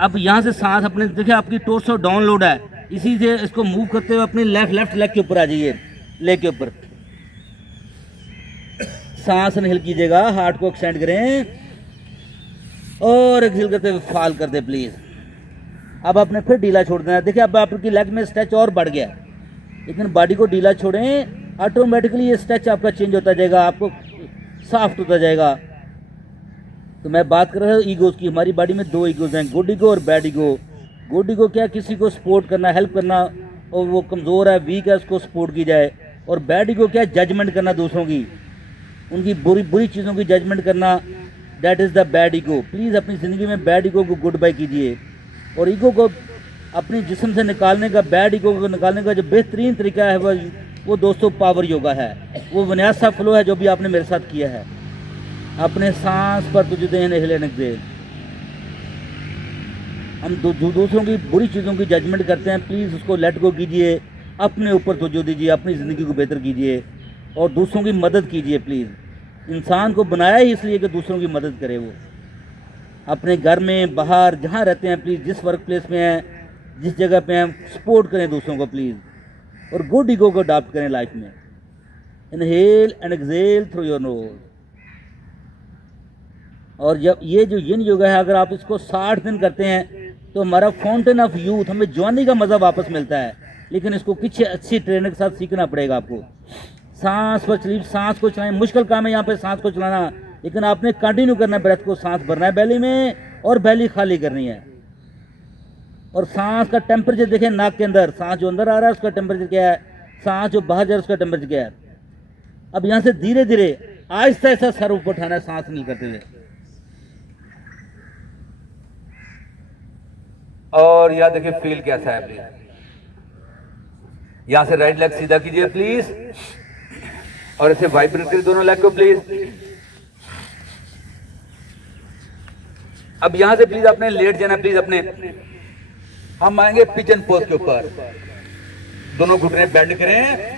अब यहाँ से सांस अपने, देखिए आपकी टोर्सो डाउनलोड है, इसी से इसको मूव करते हुए अपनी लेफ्ट लेग के ऊपर आ जाइए, लेग के ऊपर। सांस इनहेल कीजिएगा, हार्ट को एक्सटेंड करें, और एक्सहेल करते हुए फॉल कर दे प्लीज़। अब आपने फिर ढीला छोड़ देना है। देखिए, अब आपकी लेग में स्ट्रेच और बढ़ गया, लेकिन बॉडी को ढीला छोड़ें, ऑटोमेटिकली ये स्ट्रेच आपका चेंज होता जाएगा, आपको सॉफ्ट होता जाएगा। तो मैं बात कर रहा हूँ ईगोज़ की। हमारी बॉडी में दो ईगोज़ हैं, गुड ईगो और बैड ईगो। गुड ईगो क्या? किसी को सपोर्ट करना, हेल्प करना, और वो कमज़ोर है, वीक है, उसको सपोर्ट की जाए। और बैड ईगो क्या? जजमेंट करना दूसरों की, उनकी बुरी चीज़ों की जजमेंट करना, that is the bad ego. Please अपनी ज़िंदगी में बैड ईगो को गुड बाय कीजिए, और ईगो को अपनी जिस्म से निकालने का, बैड ईगो को निकालने का जो बेहतरीन तरीका है वो दोस्तों पावर योगा है। वो विन्यासा फ्लो है जो भी आपने मेरे साथ किया है। अपने सांस पर तुझे दें, इनहेल एंड एक्सहेल। हम दूसरों की बुरी चीज़ों की जजमेंट करते हैं, प्लीज़ उसको लेट गो कीजिए, अपने ऊपर तवज्जो दीजिए, अपनी ज़िंदगी को बेहतर कीजिए, और दूसरों की मदद कीजिए प्लीज़। इंसान को बनाया ही इसलिए कि दूसरों की मदद करे। वो अपने घर में, बाहर, जहाँ रहते हैं, प्लीज़ जिस वर्क प्लेस में हैं, जिस जगह पे हैं, सपोर्ट करें दूसरों को प्लीज़, और गुड ईगो को अडॉप्ट करें लाइफ में। Inhale and exhale through your nose. और जब ये जो yin योगा है, अगर आप इसको 60 दिन करते हैं तो हमारा फाउंटेन ऑफ यूथ, हमें जवानी का मज़ा वापस मिलता है। लेकिन इसको कुछ अच्छी ट्रेनर के साथ सीखना पड़ेगा आपको। सांस पर चलिए, सांस को चलाएं। मुश्किल काम है यहाँ पे सांस को चलाना, लेकिन आपने कंटिन्यू करना है ब्रेथ को। सांस भरना है बेली में, और बेली खाली करनी है। और सांस का टेम्परेचर देखें, नाक के अंदर सांस जो अंदर आ रहा है उसका टेम्परेचर क्या है, सांस जो बाहर जा रहा है उसका टेम्परेचर क्या है। अब यहाँ से धीरे धीरे आहिस्ता आहिस्ता सर ऊपर उठाना है सांस नहीं करते हुए। और यहाँ देखिए फील कैसा है प्लीज। यहाँ से राइट लेग सीधा कीजिए प्लीज, और इसे वाइब्रेट करिए दोनों लेग को प्लीज। अब यहाँ से प्लीज अपने लेट जाना प्लीज। अपने हम आएंगे पिजन पोज के ऊपर। दोनों घुटने बेंड करें,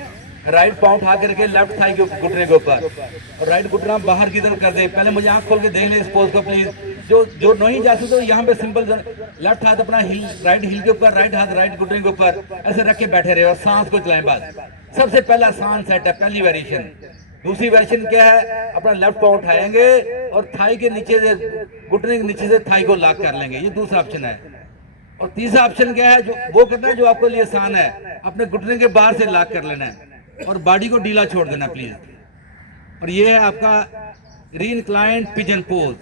राइट पाँव उठा के रखें लेफ्ट थाई के घुटने के ऊपर, और राइट घुटना बाहर की तरफ कर दें। पहले मुझे आंख खोल के देख लें इस पोज को प्लीज। जो नहीं जा सकते तो यहाँ पे सिंपल लेफ्ट हाथ अपना हिल, राइट हिल के ऊपर, राइट हाथ राइट घुटने के ऊपर ऐसे रख के बैठे रहे, और सांस को चलाएं बस। सबसे पहला सांस सेट है, पहली वेरिएशन। दूसरी वेरिएशन क्या है, अपना लेफ्ट पाँव उठाएंगे और थाई के नीचे से, घुटने के नीचे से थाई को लॉक कर लेंगे, ये दूसरा ऑप्शन है। और तीसरा ऑप्शन क्या है, जो वो करना है जो आपके लिए आसान है, अपने घुटने के बाहर से लॉक कर लेना है और बॉडी को ढीला छोड़ देना प्लीज। और ये है आपका रीइंक्लाइंड पिजन पोज।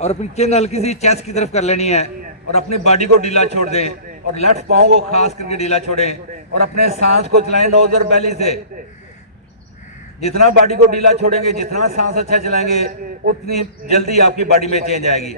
और अपनी चिन हल्की सी चेस्ट की तरफ कर लेनी है, और अपनी बॉडी को ढीला छोड़ दें, और लेफ्ट पाँव को खास करके ढीला छोड़ें, और अपने सांस को चलाएं नोज और बेली से। जितना बॉडी को ढीला छोड़ेंगे, जितना सांस अच्छा चलाएंगे, उतनी जल्दी आपकी बॉडी में चेंज आएगी।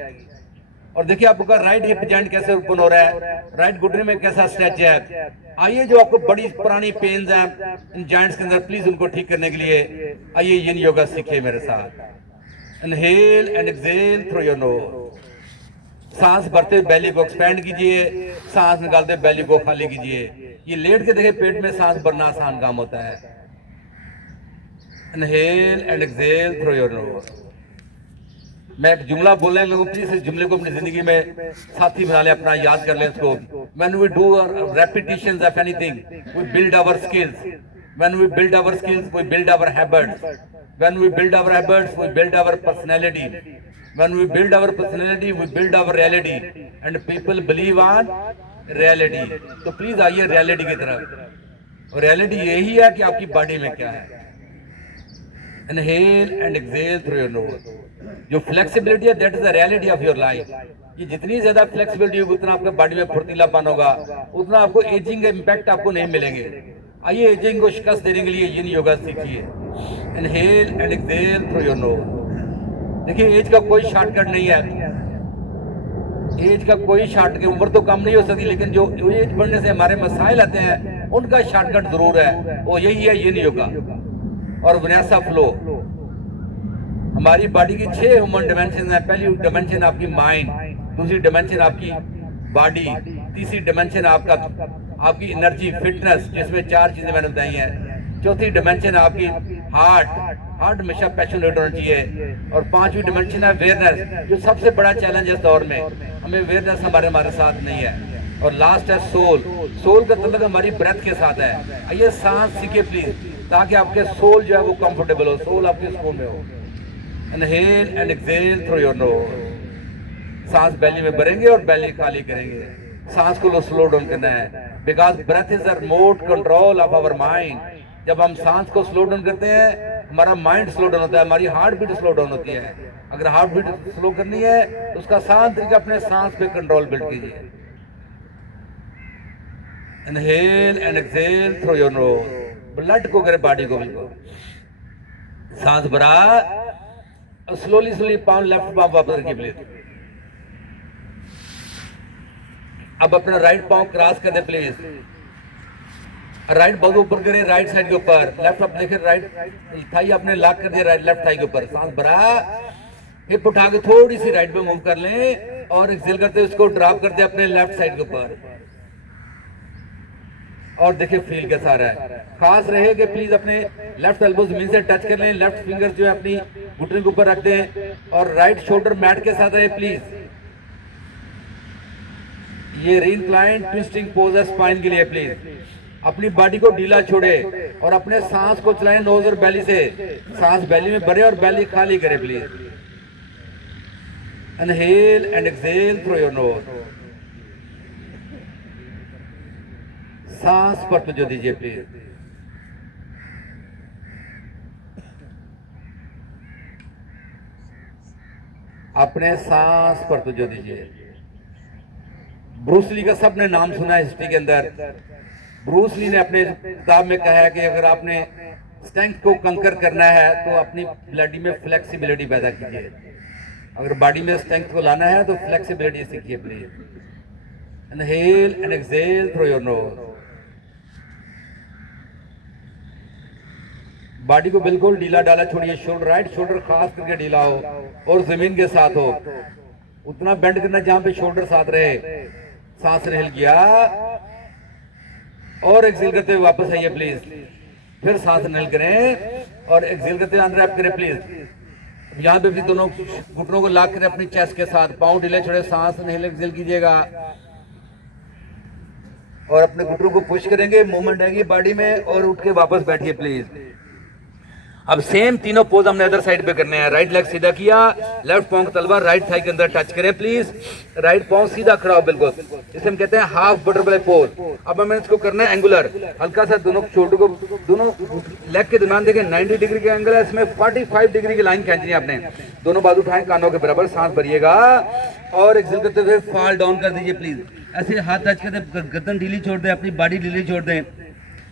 और देखिए आपका राइट हिप जॉइंट कैसे ओपन हो रहा है, राइट घुटने में कैसा स्ट्रेच है। आइए जो आपको बड़ी पुरानी पेन्स हैं इन जॉइंट्स के अंदर, प्लीज उनको ठीक करने के लिए आइए यिन योगा सीखिए मेरे साथ। Inhale and exhale through your nose. सांस भरते बेली को एक्सपेंड कीजिए, सांस निकालते बेली को खाली कीजिए। ये लेट के देखिए पेट में सांस भरना आसान काम होता है। Inhale and exhale through your knows. मैं एक जुमला बोलने लोगों, प्लीज इस जुमले को अपनी जिंदगी में साथी बना ले, अपना याद कर ले इसको। When we do repetitions of anything, we build our skills. When we build our skills, we build our habits. When we build our habits, we build our personality. When we build our personality, we build our reality. And people believe on reality. तो please आइए reality की तरफ। और reality यही है कि आपकी body में क्या है। Inhale and exhale through your nose. जो फ्लेक्सिबिलिटी है that is the reality of your life. ये जितनी ज्यादा फ्लेक्सिबिलिटी होगी उतना आपके बॉडी में फुर्तीलापन होगा, उतना आपको एजिंग का इम्पैक्ट आपको नहीं मिलेंगे। आइए एजिंग को शिकस्त देने के लिए यिन योगा सीखिए। Inhale and exhale through your nose. देखिए एज का कोई शॉर्टकट नहीं है, एज का कोई शॉर्टकट, उम्र तो कम नहीं हो सकती, लेकिन जो एज बढ़ने से हमारे मसाइल आते हैं उनका शॉर्टकट जरूर है, वो यही है यिन योगा और विन्यासा फ्लो। हमारी बॉडी की 6 ह्यूमन डिमेंशन है। पहली डिमेंशन आपकी माइंड, दूसरी डिमेंशन आपकी बॉडी, तीसरी डिमेंशन आपकी एनर्जी फिटनेस, जिसमें 4 चीजें मैंने बताई हैं। चौथी डिमेंशन आपकी हार्ट हमेशा पैशनेट होना चाहिए। और 5वीं डिमेंशन है अवेयरनेस, जो सबसे बड़ा चैलेंज है इस दौर में, हमें अवेयरनेस हमारे साथ नहीं है। और लास्ट है सोल का तल्लुक हमारी ब्रेथ के साथ है। आइए सांस सीखिए प्लीज, ताकि आपके सोल जो है वो कंफर्टेबल हो, सोल आपके सुकून में हो। Inhale and exhale through your nose. सांस बेली में भरेंगे और बेली खाली करेंगे। सांस को स्लो डाउन करना है, because breath is the remote control of our mind. जब हम सांस को स्लो डाउन करते हैं हमारा माइंड स्लो डाउन होता है, हमारी हार्ट बीट स्लो डाउन होती है। अगर हार्ट बीट स्लो करनी है तो उसका शांत तरीके अपने सांस पे कंट्रोल बिल्ड कीजिए। Inhale and exhale through your nose. Blood को करे बॉडी को बिल्कुल सांस भरा। स्लोली पाउंड लेफ्ट पाँव वापस रखिए प्लीज। अब अपना राइट पाँव क्रॉस कर दे प्लीज, राइट बहुत ऊपर करे, राइट साइड के ऊपर। लेफ्ट आप देखिए, राइट थाई आपने लॉक कर दिया राइट लेफ्ट थाई के ऊपर। सांस भरा, हिप उठा के थोड़ी सी राइट पे मूव कर लें और एक्सेल करते उसको ड्रॉप कर दे अपने लेफ्ट साइड के ऊपर। और देखिए फील कैसा आ रहा है। खास रहे कि प्लीज अपने लेफ्ट एल्बो जमीन से टच कर लें, लेफ्ट फिंगर जो है अपनी घुटने के ऊपर रख दें और राइट शोल्डर मैट के साथ रहे प्लीज। ये रीइंक्लाइन ट्विस्टिंग पोज है स्पाइन के लिए। प्लीज अपनी बॉडी को ढीला छोड़े और अपने सांस को चलाएं नोज और बेली से। सांस बेली में भरे और बेली खाली करे please. Inhale and exhale through your nose. सांस पर तवज्जो दीजिए प्लीज। अपने सांस पर तवज्जो दीजिए। ब्रूस ली का सबने नाम सुना है हिस्ट्री के अंदर। ब्रूस ली ने अपने किताब में कहा है कि अगर आपने स्ट्रेंथ को कंकर करना है तो अपनी बॉडी में फ्लेक्सिबिलिटी पैदा कीजिए। अगर बॉडी में स्ट्रेंथ को लाना है तो फ्लेक्सिबिलिटी सीखिए please. Inhale and exhale through your knows. Body को बिल्कुल ढीला डाला छोड़िए। शोल्डर राइट शोल्डर खास करके ढीला हो और जमीन के साथ हो, उतना बेंड करना जहां पे शोल्डर साथ रहे। सांस हिल गया और एक्सेल करते हुए वापस आइए प्लीज। फिर सांस हिल करें और एक्सेल करते हुए अनरैप करें प्लीज। यहाँ पे भी दोनों घुटनों को लॉक करें अपनी चेस्ट के साथ, पाँव ढीले छोड़े, सांस हिल एक्सेल कीजिएगा और अपने घुटनों को पुश करेंगे, मूवमेंट आएगी बॉडी में और उठ के वापस बैठिए प्लीज। अब सेम तीनों पोज हमने अदर साइड पे करने हैं। राइट लेग सीधा किया, लेफ्ट पाँव तलवार राइट थाई के अंदर टच करें प्लीज। राइट पाँव सीधा खड़ा हो बिल्कुल, इसे हम कहते हैं हाफ बटरफ्लाई पोज। अब हमें इसको करना है एंगुलर, हल्का सा दोनों शोल्डर को दोनों लेग के दरमियान देखें 90 डिग्री का एंगल है, इसमें 45 डिग्री की लाइन खींचनी है आपने। दोनों बाजू उठाएं कानों के बराबर, सांस भरिएगा और एक्सेल करते हुए फॉल डाउन कर दीजिए प्लीज। ऐसे हाथ टच कर दे, गर्दन ढीली छोड़ दें, अपनी बॉडी ढीली छोड़ दें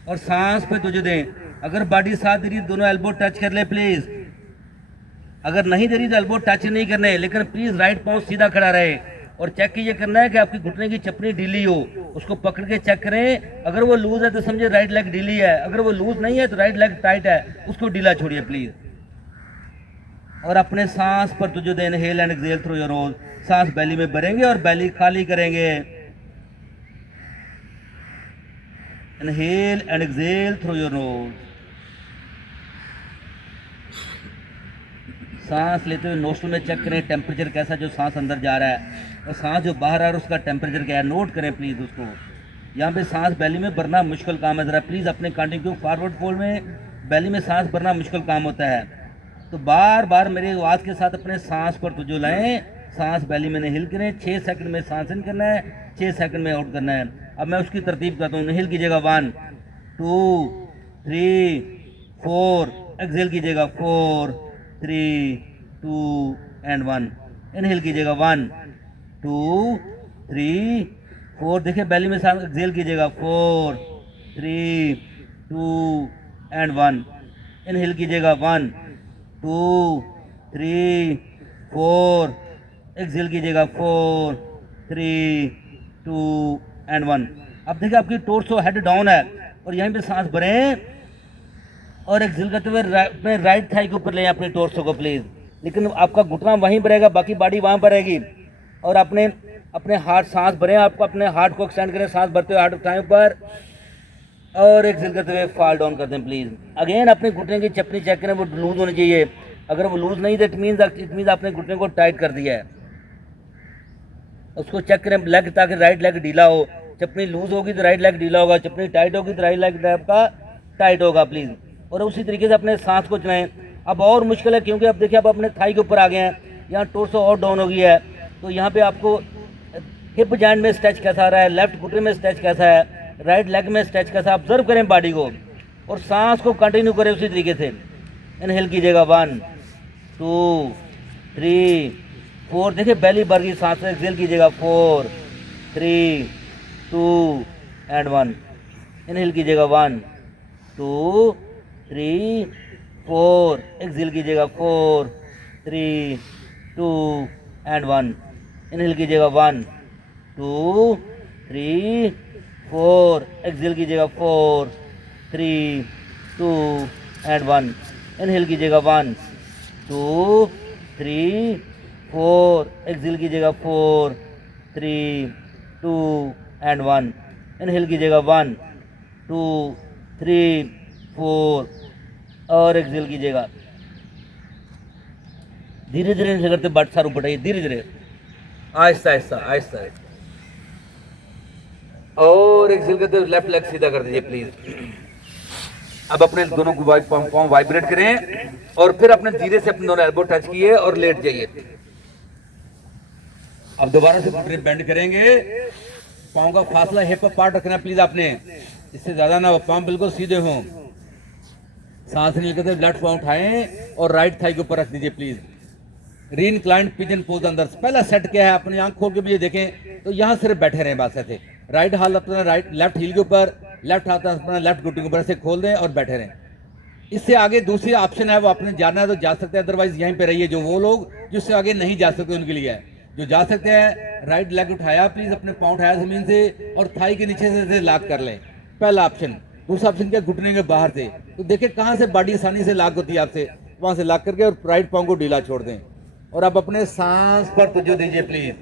और सांस पे तुझे दें। अगर बॉडी साथ दे रही दोनों एल्बो टच कर ले प्लीज। अगर नहीं दे रही तो एल्बो टच नहीं करने, लेकिन प्लीज राइट पाँव सीधा खड़ा रहे और चेक ये करना है कि आपकी घुटने की चपनी ढीली हो, उसको पकड़ के चेक करें। अगर वो लूज है तो समझे राइट लेग ढीली है, अगर वो लूज नहीं है तो राइट लेग टाइट है, उसको ढीला छोड़िए प्लीज। और अपने सांस पर तुझे दे inhale and exhale through your nose, सांस बेली में भरेंगे और बेली खाली करेंगे। Inhale and exhale through your nose, सांस लेते हुए नोस्ट्रल में चेक करें टेम्परेचर कैसा, जो सांस अंदर जा रहा है, और सांस जो बाहर आ रहा है उसका टेम्परेचर क्या है, नोट करें प्लीज़ उसको। यहाँ पे सांस बेली में भरना मुश्किल काम है, ज़रा प्लीज़ अपने कंटिन्यू फॉरवर्ड फोल्ड में बेली में सांस भरना मुश्किल काम होता है, तो बार बार मेरी आवाज़ के साथ अपने सांस पर तुझो लाएँ, सांस बेली में इनहेल करें, 6 सेकंड में सांस इन करना है, 6 सेकंड में आउट करना है। अब मैं उसकी तरतीब करता हूँ, इनहेल कीजिएगा 1 2 3 4, एक्सहेल कीजिएगा 4 3 2 एंड 1, इनहेल कीजिएगा 1 2 3 4, देखिए बेली में सांस, एक्सहेल कीजिएगा 4 3 2 एंड 1, इनहेल कीजिएगा 1 2 3 4, एक्सहेल कीजिएगा 4 3 2 एंड 1। अब देखिए आपकी टोर्सो हेड डाउन है और यहीं पे सांस भरें और एक्सहेल करते हुए अपने राइट थाई के ऊपर ले अपने टोर्सो को प्लीज, लेकिन आपका घुटना वहीं पर रहेगा, बाकी बॉडी वहाँ पर रहेगी। और अपने अपने हार्ट सांस भरें, आपको अपने हार्ट को एक्सटेंड करें, सांस भरते हुए हार्ट उठाएं ऊपर और एक्सहेल करते हुए फॉल डाउन कर दें प्लीज। अगेन अपने घुटने की चपनी चेक करें, वो लूज होनी चाहिए, अगर वो लूज नहीं तो इट मीन्स आपने घुटने को टाइट कर दिया है, उसको चेक करें लेग, ताकि राइट लेग ढीला हो। चपनी लूज होगी तो राइट लेग ढीला होगा, चपनी टाइट होगी तो राइट लेग आपका टाइट होगा प्लीज। और उसी तरीके से अपने सांस को चलाएं। अब और मुश्किल है क्योंकि अब देखिए आप अपने थाई के ऊपर आ गए हैं, यहाँ टोर्सो और डाउन हो गया है, तो यहाँ पे आपको हिप जॉइंट में स्ट्रेच कैसा आ रहा है, लेफ्ट घुटने में स्ट्रेच कैसा है, राइट लेग में स्ट्रेच कैसा, ऑब्जर्व करें बॉडी को और सांस को कंटिन्यू करें उसी तरीके से। इनहेल कीजिएगा 1 2 3 4, देखिए बेली भर गई सांस से, एक्सहेल कीजिएगा 4 3 2 एंड 1, इनहेल कीजिएगा 1 2 3 4, एक्सहेल कीजिएगा 4 3 2 एंड 1, इनहेल कीजिएगा 1 2 3 4, एक्सहेल कीजिएगा 4 3 2 एंड 1, इनहेल कीजिएगा 1 2 3 4, एक्सहेल कीजिएगा 4 3 2 एंड 1, इनहेल कीजिएगा 1 2 3 4 और एक्सहेल कीजिएगा। धीरे धीरे इनहेल करते बट सार ऊपर, धीरे धीरे आहिस्ता आहिस्ता आहिस्ता, और एक्सहेल करते लेफ्ट लेग सीधा कर दीजिए प्लीज। अब अपने दोनों पाँव वाइब्रेट करें और फिर अपने धीरे से अपने दोनों एल्बो टच किए और लेट जाइए। अब दोबारा से घुटने बेंड करेंगे, पाँव का फासला हिप पार्ट रखना प्लीज आपने, इससे ज्यादा ना हो, पाँव बिल्कुल सीधे हों। सांस लेकर लेफ्ट पाँव उठाएं और राइट थाई के ऊपर रख दीजिए प्लीज। री इंक्लाइंड पिजन पोज अंदर पहला सेट क्या है, अपनी आंख खोल के मुझे देखें तो यहाँ सिर्फ बैठे रहें बस ऐसे, राइट हाथ अपना राइट लेफ्ट हील के ऊपर, लेफ्ट हाथ अपना लेफ्ट घुटने के ऊपर ऐसे खोल दें और बैठे रहें। इससे आगे दूसरी ऑप्शन है, वो आपने जाना है तो जा सकते हैं, अदरवाइज यहीं पे रहिए। जो वो लोग जिससे आगे नहीं जा सकते उनके लिए है, जो जा सकते हैं राइट लेग उठाया प्लीज, अपने पाँव उठाया जमीन से और थाई के नीचे से लॉक कर लें, पहला ऑप्शन। दूसरा ऑप्शन क्या, घुटने के बाहर से, तो देखिए कहाँ से बॉडी आसानी से लॉक होती है आपसे, वहां से लॉक करके और राइट पाँव को ढीला छोड़ दें। और अब अपने सांस पर तुझो दीजिए please.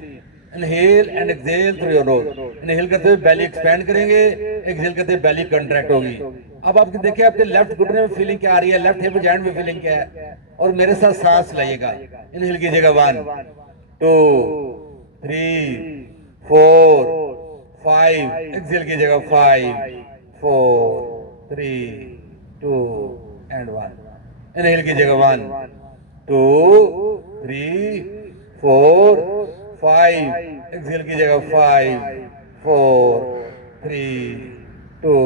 Inhale and exhale through your knows, inhale करते हुए बेली एक्सपेंड करेंगे, एक्सहेल करते हुए बेली कंट्रैक्ट होगी। अब आप देखिए आपके लेफ्ट घुटने में फीलिंग क्या आ रही है, लेफ्ट हिप जॉइंट में फीलिंग क्या है, और मेरे साथ सांस लाइएगा। इनहेल कीजिएगा 1 2 3 4 5, एक्सहेल कीजिएगा 5 4 3 2 एंड 1, इनहेल कीजिएगा 1 2 3 4 5, एक्सहेल कीजिएगा 5 4 3 2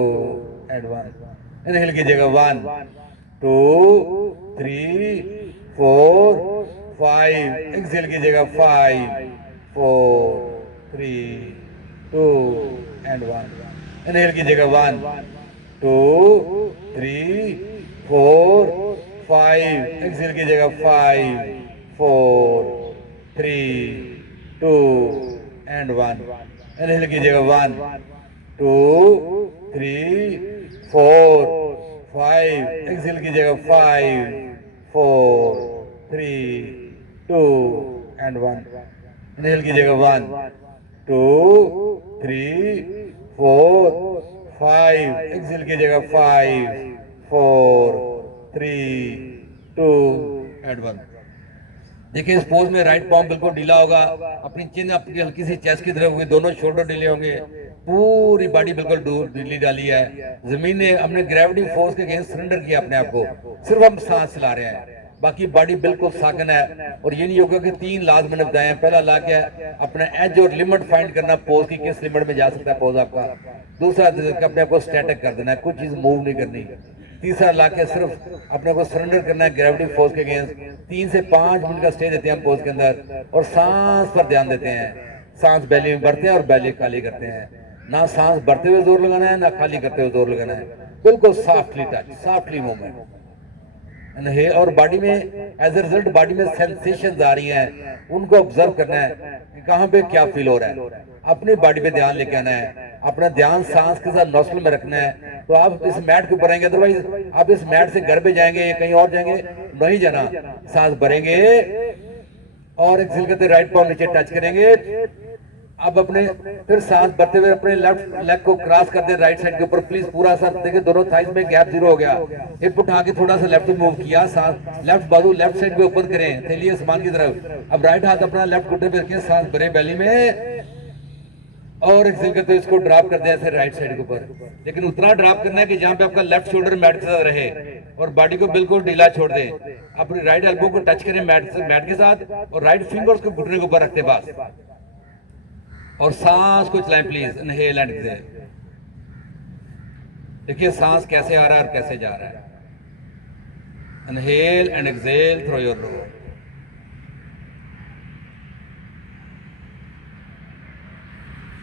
एंड 1, इनहेल कीजिएगा 1 2 3 4 5, एक्सहेल कीजिएगा 5 4 3 2 एंड 1, इनहेल कीजिएगा 1 2 3 4 5, एक्सहेल कीजिएगा 5 4 3 2 एंड 1। इनहेल कीजिएगा 1 2 3 4 5। एक्सहेल कीजिएगा 5 4 3 2 एंड 1। इनहेल कीजिएगा 1 2 3 4 5। एक्सहेल कीजिएगा 5 4 3 2 एंड 1। देखिए इस पोज में राइट पाम बिल्कुल ढीला होगा, अपनी चिन अपनी हल्की सी चेस्ट की तरफ होगी, दोनों शोल्डर ढीले होंगे, पूरी बॉडी बिल्कुल ढीली डाली है। जमीन ने हमने ग्रेविटी फोर्स के अगेंस्ट सरेंडर किया अपने आप को, सिर्फ हम सांस चला रहे हैं, बाकी बॉडी बिल्कुल साकन है। और ये नहीं होगा कि 3 लाज मैंने बताए हैं। पहला ला क्या है, अपना एज और लिमिट फाइंड करना, पोज की किस लिमिट में जा सकता है पोज आपका। दूसरा अपने आप को स्टैटिक कर देना है, कुछ चीज मूव नहीं करनी। तीसरा ला के सिर्फ अपने को सरेंडर करना है ग्रेविटी फोर्स के अगेंस्ट। 3 से 5 मिनट का स्टे देते हैं हम पोज के अंदर, और सांस पर ध्यान देते हैं। सांस बेली में भरते हैं और बेली खाली करते हैं, ना सांस भरते हुए जोर लगाना है ना खाली करते हुए जोर लगाना है, बिल्कुल सॉफ्टली टच, सॉफ्टली मूवमेंट। और बॉडी में एज ए रिजल्ट बॉडी में सेंसेशंस आ रही हैं, उनको ऑब्जर्व करना है कि कहाँ पे क्या फील हो रहा है। अपनी बॉडी पे ध्यान लेके आना है, अपना ध्यान सांस के साथ नोस्ट्रल में रखना है। तो आप इस मैट के ऊपर आएंगे, अदरवाइज आप इस मैट से घर पे जाएंगे कहीं और जाएंगे, नहीं जाना। सांस भरेंगे और एक्सहेल करते राइट पाँव नीचे टच करेंगे। अब अपने फिर सांस भरते हुए अपने लेफ्ट लेग को क्रॉस कर दे राइट साइड के ऊपर, प्लीज पूरा सा देखिए, दोनों थाइज में गैप 0 हो गया। हिप उठा के थोड़ा सा लेफ्ट मूव किया, सांस लेफ्ट बाजू लेफ्ट साइड पे ओपन करें, थैली आसमान की तरफ। अब राइट हाथ अपना लेफ्ट घुटने पे रखें, सांस भरे बेली में और एक्सहेल करते हुए इसको ड्रॉप कर दे ऐसे राइट साइड के ऊपर। लेकिन उतना ड्रॉप करना है कि जहां पे आपका लेफ्ट शोल्डर मैट के साथ रहे और बॉडी को बिल्कुल ढीला छोड़ दे। अपनी राइट एल्बो को टच करें मैट के साथ और राइट फिंगर्स को घुटने के ऊपर रखते बस, और सांस को चलाएं प्लीज। Inhale and exhale. देखिए सांस कैसे आ रहा है और कैसे जा रहा है। Inhale and exhale through your nose.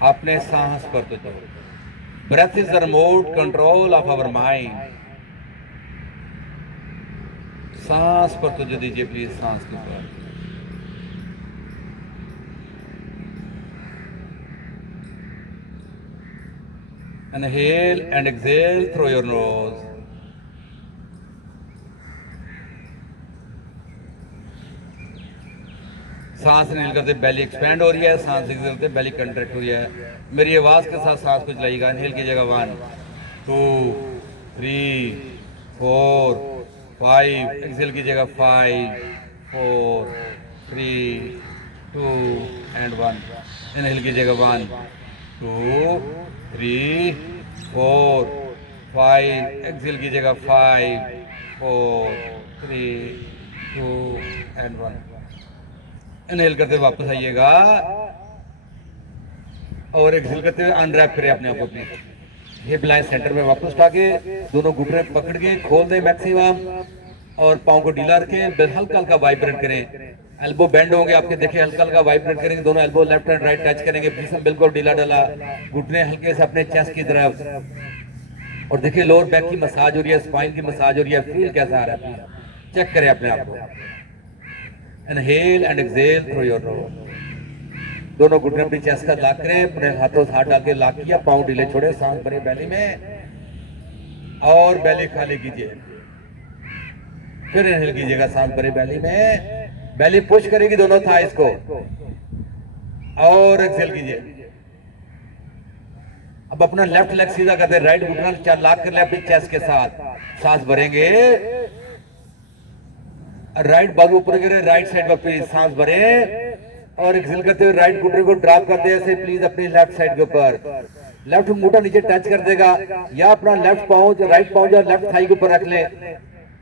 अपने सांस पर तो breath is the remote control of our mind. सांस पर तो दीजिए प्लीज, सांस के ऊपर। Inhale and exhale through your nose. सांस इनहेल करते बेली एक्सपेंड हो रही है, सांस एक्सहेल करते बेली कंट्रैक्ट हो रही है। मेरी आवाज के साथ सांस को चलाइएगा। इनहेल कीजिएगा 1 2 3 4 5। एक्सहेल कीजिएगा 5 4 3 2 एंड 1। इनहेल कीजिएगा 1 2 3 4 5। एक्सहेल कीजिएगा 5 4 3 2 एंड 1। इनहेल करते वापस आइएगा और एक्सहेल करते हुए अनरैप करें अपने आप को प्लीज। हिप लाइन सेंटर में वापस उठा के दोनों घुटने पकड़ के खोल दें मैक्सिमम, और पाँव को ढीला रखें, हल्का हल्का वाइब्रेट करें। एल्बो बेंड होंगे आपके, देखिए हल्का हल्का वाइब्रेट करेंगे, दोनों elbow left and right touch करेंगे, बीच में बिल्कुल ढीला डाला, घुटने हल्के से अपने चेस्ट की तरफ। और देखिए लोअर बैक की मसाज हो रही है, स्पाइन की मसाज हो रही है, फील कैसा आ रहा है चेक करें अपने आप को। Inhale and exhale through your knows. दोनों घुटने अपनी चेस्ट का लॉक करें, अपने हाथों से हाथ डाल के लॉक किया, पाँव ढीले छोड़े, सांस भरे बेली में और बेली खाली कीजिए। फिर इनहेल कीजिएगा, सांस भरे बेली में, बेली पुश करेगी दोनों थाइस को, और एक्सहेल कीजिए। अब अपना लेफ्ट लेग सीधा करते, राइट घुटना लॉक कर ले अपनी चेस्ट के साथ, सांस भरेंगे, राइट बाजू ऊपर गिरे, राइट साइड पर सांस भरे और एक्सहेल करते हुए राइट घुटने को ड्रॉप कर दे ऐसे प्लीज अपनी लेफ्ट साइड के ऊपर। लेफ्ट अंगूठा नीचे टच कर देगा, या अपना लेफ्ट पाँव जो राइट पाँव जो लेफ्ट थाई के ऊपर रख ले,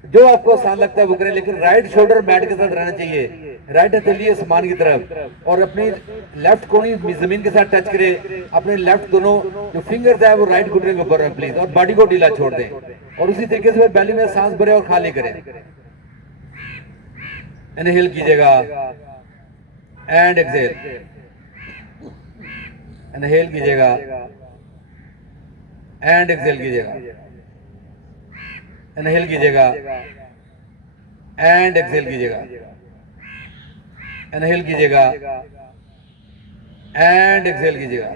जो आपको आसान लगता है वो करें, लेकिन राइट शोल्डर मैट के साथ रहना चाहिए, राइट हथेली आसमान की तरफ, और अपनी लेफ्ट कोनी जमीन के साथ टच करे। अपने लेफ्ट दोनों जो फिंगर्स है वो राइट घुटने के ऊपर प्लीज, और बॉडी को ढीला छोड़ दें, और उसी तरीके से बेली में सांस भरे और खाली करें। इनहेल कीजिएगा एंड एक्सहेल, इनहेल कीजिएगा एंड एक्सहेल कीजिएगा, इनहेल कीजिएगा एंड एक्सहेल कीजिएगा, इनहेल कीजिएगा एंड एक्सेल कीजिएगा,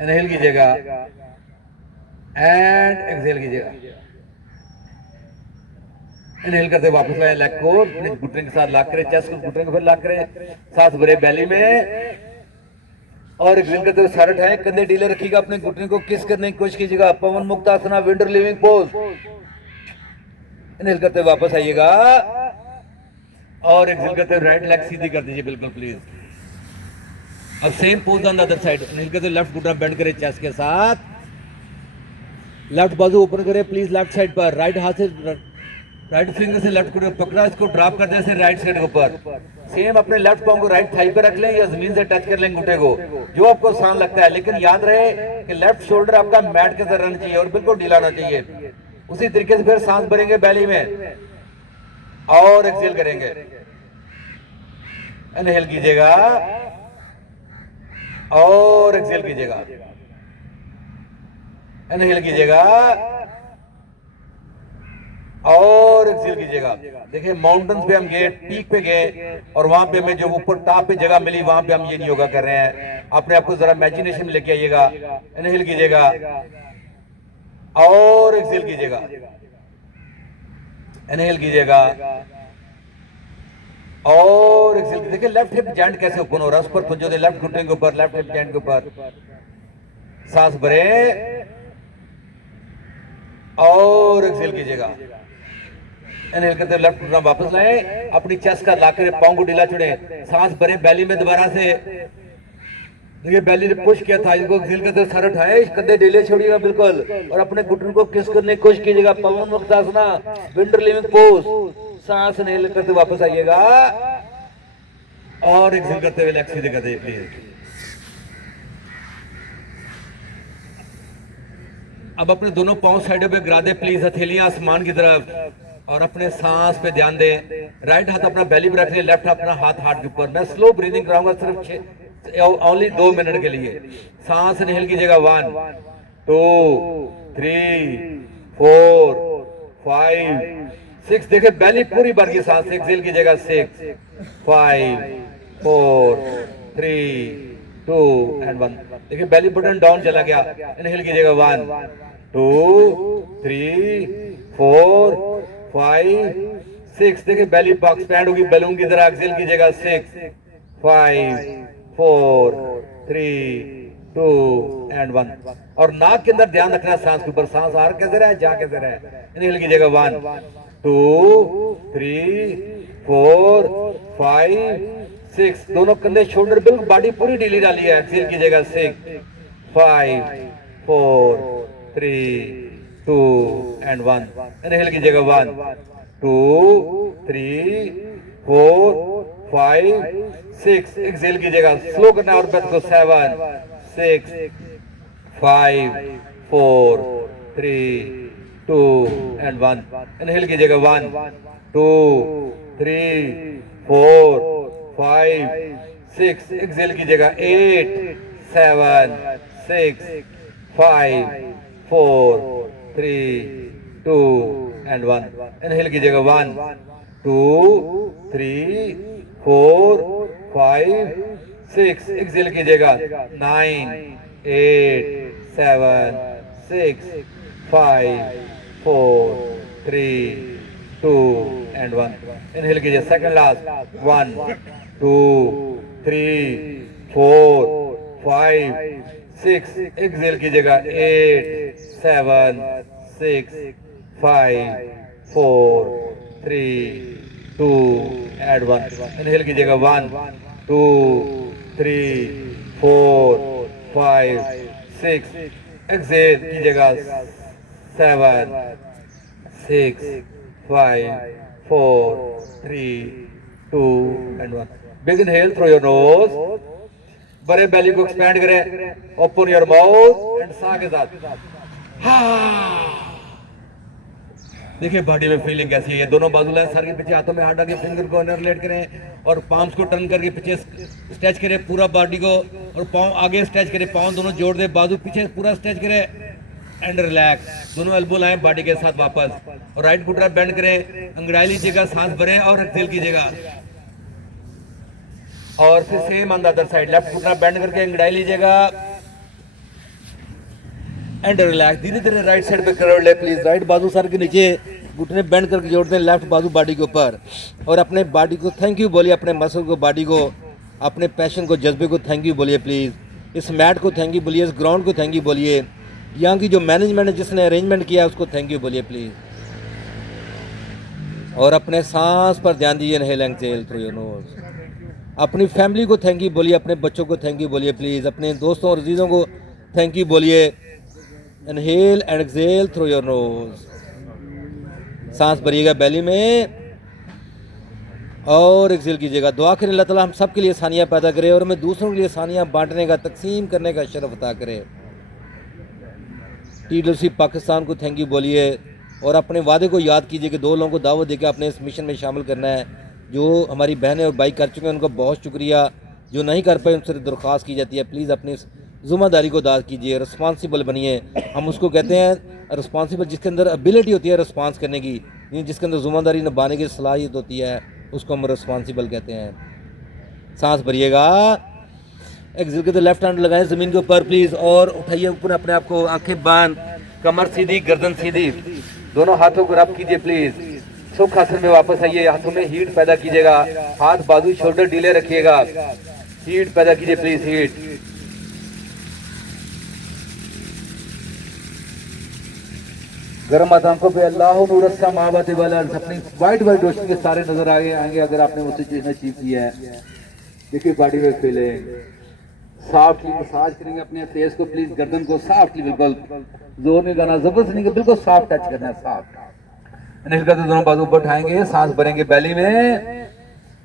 इनहेल कीजिएगा एंड एक्सेल कीजिएगा। इनहेल करते वापस लाए लेग को अपने घुटने के साथ लॉक करें, चेस्ट को घुटने को फिर लॉक करें, सांस भरे बेली में और एक्सेल करते हुए सारे उठाएं, कंधे ढीले रखिएगा, अपने घुटने को किस करने की कोशिश कीजिएगा। पवन मुक्त आसना, विंटर लिविंग पोज। इनहेल करते वापस आइएगा और एक्सेल करते हुए राइट लेग सीधी कर दीजिए बिल्कुल प्लीज। अब same pose on the other side. Inhale करते लेफ्ट घुटना बेंड करें चेस्ट के साथ, लेफ्ट बाजू ओपन करें प्लीज लेफ्ट साइड पर, राइट हाथ से राइट फिंगर से लेफ्ट को पकड़ा, इसको ड्रॉप कर दें राइट साइड के ऊपर। सेम अपने लेफ्ट पांव को राइट थाई पे रख लें या जमीन से टच कर लें घुटने को, जो आपको आसान लगता है, लेकिन याद रहे कि लेफ्ट शोल्डर आपका मैट के अंदर रहना चाहिए और बिल्कुल ढीला होना चाहिए। उसी तरीके से फिर सांस भरेंगे बेली में और एक्सेल करेंगे। इनहेल कीजिएगा और एक्सेल कीजिएगा, इनहेल कीजिएगा और एक्सेल कीजिएगा। देखिए माउंटेन्स पे हम गए, पीक पे गए और वहां पे हमें जो ऊपर टॉप पे जगह मिली, वहां पे हम ये नहीं योगा कर रहे हैं। अपने आप को जरा इमेजिनेशन में लेके आइएगा। इनहेल कीजिएगा और एक्सेल कीजिएगा, इनहेल कीजिएगा और एक्सेल कीजिएगा। देखिए लेफ्ट हिप जॉइंट कैसे ओपन हो रहा है, उस पर जो लेफ्ट घुटने के ऊपर, लेफ्ट हिप जॉइंट के ऊपर सांस भरे और एक्सेल कीजिएगा। इनहेल करते हुए लेफ्ट घुटना वापस लाएं, अपनी चेस्ट का ला कर पांव को ढीला छोड़े, सांस भरे बेली में दोबारा से। देखिए बेली ने पुश किया था, इसको एक्सेल करते हुए सर उठाए, कंधे ढीले छोड़िएगा बिल्कुल और अपने घुटने को किस करने की कोशिश कीजिएगा। पवन मुक्त आसना, विंटर लिविंग पोज। सांस इनहेल करते वापस आइएगा और एक्सेल करते हुए लेग सीधे कर दीजिए प्लीज। अब अपने दोनों पांव साइडों पे गिरा दे प्लीज, हथेलियां आसमान की तरफ और अपने सांस पे ध्यान दें। राइट हाथ अपना बेली पे रख लें, लेफ्ट अपना हाथ हार्ट के ऊपर। मैं स्लो ब्रीदिंग कराऊंगा सिर्फ ओनली 2 मिनट के लिए। सांस इनहेल कीजिएगा 1 2 3 4 5 6। देखिए बेली पूरी भर की सांस। एक्सेल कीजिएगा 6 5 4 3 2 एंड 1। देखिए बेली बटन डाउन चला गया। इनहेल कीजिएगा 1 2 3 4 5 6। देखिए बेली बॉक्स एक्सपैंड होगी बैलून की तरह। एक्सेल कीजिएगा 6 5 4 3 2 एंड 1। और नाक के अंदर ध्यान रखना सांस के ऊपर, सांस आ कैसे रहे जा कैसे रहे। इनहेल कीजिएगा 1 2 3 4 5 6। दोनों कंधे शोल्डर बिल्कुल बॉडी पूरी ढीली डाली है। एक्सेल कीजिएगा 6 5 4 3 2 एंड 1। इनहेल कीजिएगा 1 2 3 4 5 6। एक्सेल कीजिएगा, स्लो करना और ब्रेथ को 7 6 5 4 3 2 एंड 1। इनहेल कीजिएगा 1 2 3 4 5 6। एक्सेल कीजिएगा 8 7 6 5 4 3 2 एंड 1। इनहेल कीजिएगा 1 2 3 4 5 6। एक्सेल कीजिएगा 9 8 7 6 5 4 3 2 एंड 1। इनहेल कीजिए सेकंड लास्ट 1 2 3 4 5 6। एक्सेल कीजिएगा 8 7 6 5 4 3 2 एंड 1। इनहेल कीजिएगा 1 2 3 4 5 6। एक्सेल कीजिएगा 7 6 5 4 3 2 and 1। Big inhale through your knows, बड़े बेली को एक्सपैंड करें, ओपन योर माउथ एंड सांस के साथ। देखिए बॉडी में फीलिंग कैसी है। दोनों बाजू लाएं, सर के पीछे, हाथों में हाथ डाल के फिंगर को अंदर रिलेट करें और पाम्स को टर्न करके पीछे स्ट्रेच करें पूरा बॉडी को और पाँव आगे स्ट्रेच करें, पाँव दोनों जोड़ दे, बाजू पीछे पूरा स्ट्रेच करें एंड रिलैक्स। दोनों एल्बो लाएं बॉडी के साथ वापस और राइट घुटना बेंड करें, अंगड़ाई लीजिएगा, सांस भरें और एक्सेल कीजिएगा। और फिर same on the other side, left घुटना बेंड करके अंगड़ाई लीजिएगा एंड रिलैक्स। धीरे धीरे राइट साइड पे कर ले प्लीज। राइट बाजू सर के नीचे, घुटने बेंड करके जोड़ते हैं लेफ्ट बाजू बॉडी के ऊपर, और अपने बॉडी को थैंक यू बोलिए, अपने मसल को, बॉडी को, अपने पैशन को, जज्बे को थैंक यू बोलिए प्लीज़। इस मैट को थैंक यू बोलिए, इस ग्राउंड को थैंक यू बोलिए, यहाँ की जो मैनेजमेंट है जिसने अरेंजमेंट किया उसको थैंक यू बोलिए प्लीज़। और अपने सांस पर ध्यान दीजिए, inhale and exhale through your knows. अपनी फैमिली को थैंक यू बोलिए, अपने बच्चों को थैंक यू बोलिए प्लीज़, अपने दोस्तों और अजीज़ों को थैंक यू बोलिए। Inhale and exhale through your nose. सांस भरिएगा बेली में और एक्सहेल कीजिएगा। दुआ करें अल्लाह ताला हम सब के लिए आसानियाँ पैदा करे और हमें दूसरों के लिए आसानियाँ बांटने का, तकसीम करने का शरफ अता करे। TWC पाकिस्तान को थैंक यू बोलिए और अपने वादे को याद कीजिए कि 2 लोगों को दावत देकर अपने इस मिशन में शामिल करना है। जो हमारी बहनें और भाई कर चुके हैं उनको बहुत शुक्रिया, जो नहीं कर पाए उनसे दरख्वास्त की जाती है प्लीज़ अपनी इस ज़िम्मेदारी को अदा कीजिए, रिस्पॉन्सिबल बनिए। हम उसको कहते हैं रिस्पॉन्सिबल, जिसके अंदर एबिलिटी होती है रिस्पॉन्स करने की, जिसके अंदर ज़िम्मेदारी निभाने की सलाहियत होती है, उसको हम रिस्पॉन्सिबल कहते हैं। सांस भरिएगा, एक्सहेल करते लेफ्ट हैंड लगाएं ज़मीन के ऊपर प्लीज़ और उठाइए ऊपर अपने आप को, आंखें बंद, कमर सीधी, गर्दन सीधी, दोनों हाथों को रब कीजिए प्लीज़। सुख आसन में वापस आइए, हाथों में हीट पैदा कीजिएगा, हाथ बाजू शोल्डर ढीले रखिएगा, हीट पैदा कीजिए प्लीज़, हीट। गर्म आंखों पे अल्लाह नूरस्सा महावत वाला अपनी वाइट वाइट रोशनी के सारे नजर आएंगे अगर आपने वो सिचुएशन अचीव की है। देखिए बॉडी में फीलिंग, सॉफ्टली मसाज करेंगे अपने फेस को प्लीज, गर्दन को सॉफ्टली, बिल्कुल जोर नहीं करना, जबरदस्त नहीं, बिल्कुल सॉफ्ट टच करना है, सॉफ्ट। इनहेल करते दोनों बाजू ऊपर उठाएंगे, सांस भरेंगे बेली में,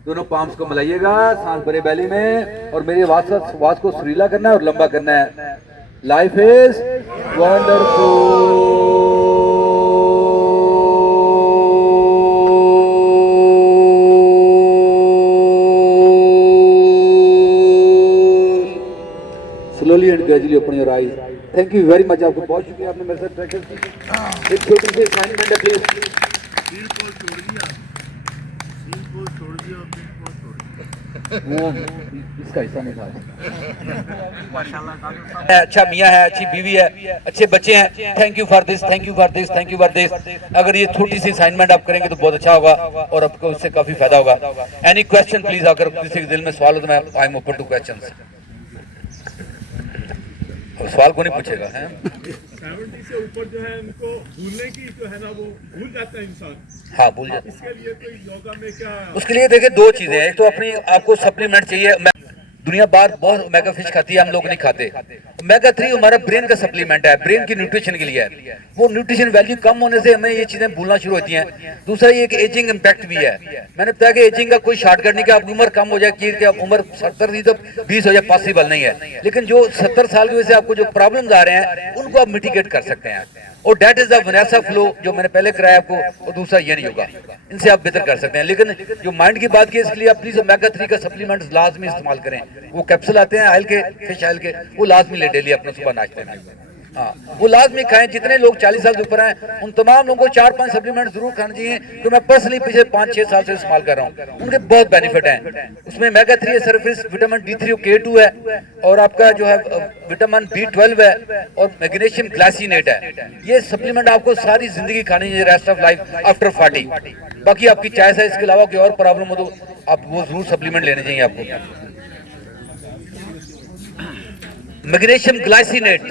दोनों पाम्स को मिलाइएगा, सांस भरे बेली में और मेरी आवाज को सुरीला करना है और लंबा करना है। Life is wonderful. Slowly and gradually open your eyes. Thank you very much. आपको बहुत शुक्रिया, आपने मेरे साथ प्रैक्टिस की। एक छोटी सी असाइनमेंट है प्लीज। वो इसका हिस्सा नहीं था। अच्छा मियाँ है, अच्छी बीवी है, अच्छे बच्चे हैं। Thank you for this, thank you for this, thank you for this. अगर ये छोटी सी असाइनमेंट आप करेंगे तो बहुत अच्छा होगा और आपको इससे काफी फायदा होगा। एनी क्वेश्चन प्लीज, अगर किसी के दिल में सवाल हो तो मैं I am open two questions. सवाल को नहीं पूछेगा है। 70 से ऊपर जो है उनको भूलने की जो है ना वो भूल जाता है इंसान। हाँ भूल जाता है। इसके लिए तो योगा में क्या, उसके लिए देखिए 2 चीजें हैं। एक तो अपनी आपको सप्लीमेंट चाहिए। दुनिया बाहर बहुत ओमेगा फिश खाती है, हम लोग नहीं खाते। ओमेगा 3 हमारा ब्रेन का सप्लीमेंट है, ब्रेन की न्यूट्रिशन के लिए है। वो न्यूट्रिशन वैल्यू कम होने से हमें ये चीजें भूलना शुरू होती हैं। दूसरा ये कि एजिंग इम्पैक्ट भी है। मैंने बताया कि एजिंग का कोई शॉर्टकट नहीं कि आपकी उम्र कम हो जाए कि आप उम्र 70 नहीं तो 20 हो जाए, पॉसिबल नहीं है। लेकिन जो 70 साल की वजह से आपको जो प्रॉब्लम्स आ रहे हैं उनको आप मिटिगेट कर सकते हैं, और that is the vinyasa flow जो मैंने पहले कराया आपको, और दूसरा ये नहीं होगा। इनसे आप बेहतर कर सकते हैं। लेकिन जो माइंड की बात की, इसके लिए आप प्लीज ओमेगा 3 का सप्लीमेंट लाजमी इस्तेमाल करें। वो कैप्सूल आते हैं ऑयल के, फिश ऑयल के, वो लाजमी ले डेली अपने सुबह नाश्ते में। हाँ वो लाजमी खाएं। जितने लोग 40 साल से ऊपर हैं उन तमाम लोगों को 4-5 सप्लीमेंट जरूर खाने चाहिए, जो मैं पर्सनली पिछले 5-6 साल से इस्तेमाल कर रहा हूँ। उनके बहुत बेनिफिट हैं। उसमें ओमेगा 3 सर्फिस, विटामिन D3 और K2 है, और आपका जो है विटामिन B12 है, और मैग्नीशियम ग्लाइसिनेट है। ये सप्लीमेंट आपको सारी जिंदगी खानी चाहिए, रेस्ट ऑफ लाइफ आफ्टर 40। बाकी आपकी चॉइस है, इसके अलावा कोई और प्रॉब्लम हो तो आप वो जरूर सप्लीमेंट लेने चाहिए आपको। मैग्नीशियम ग्लाइसिनेट,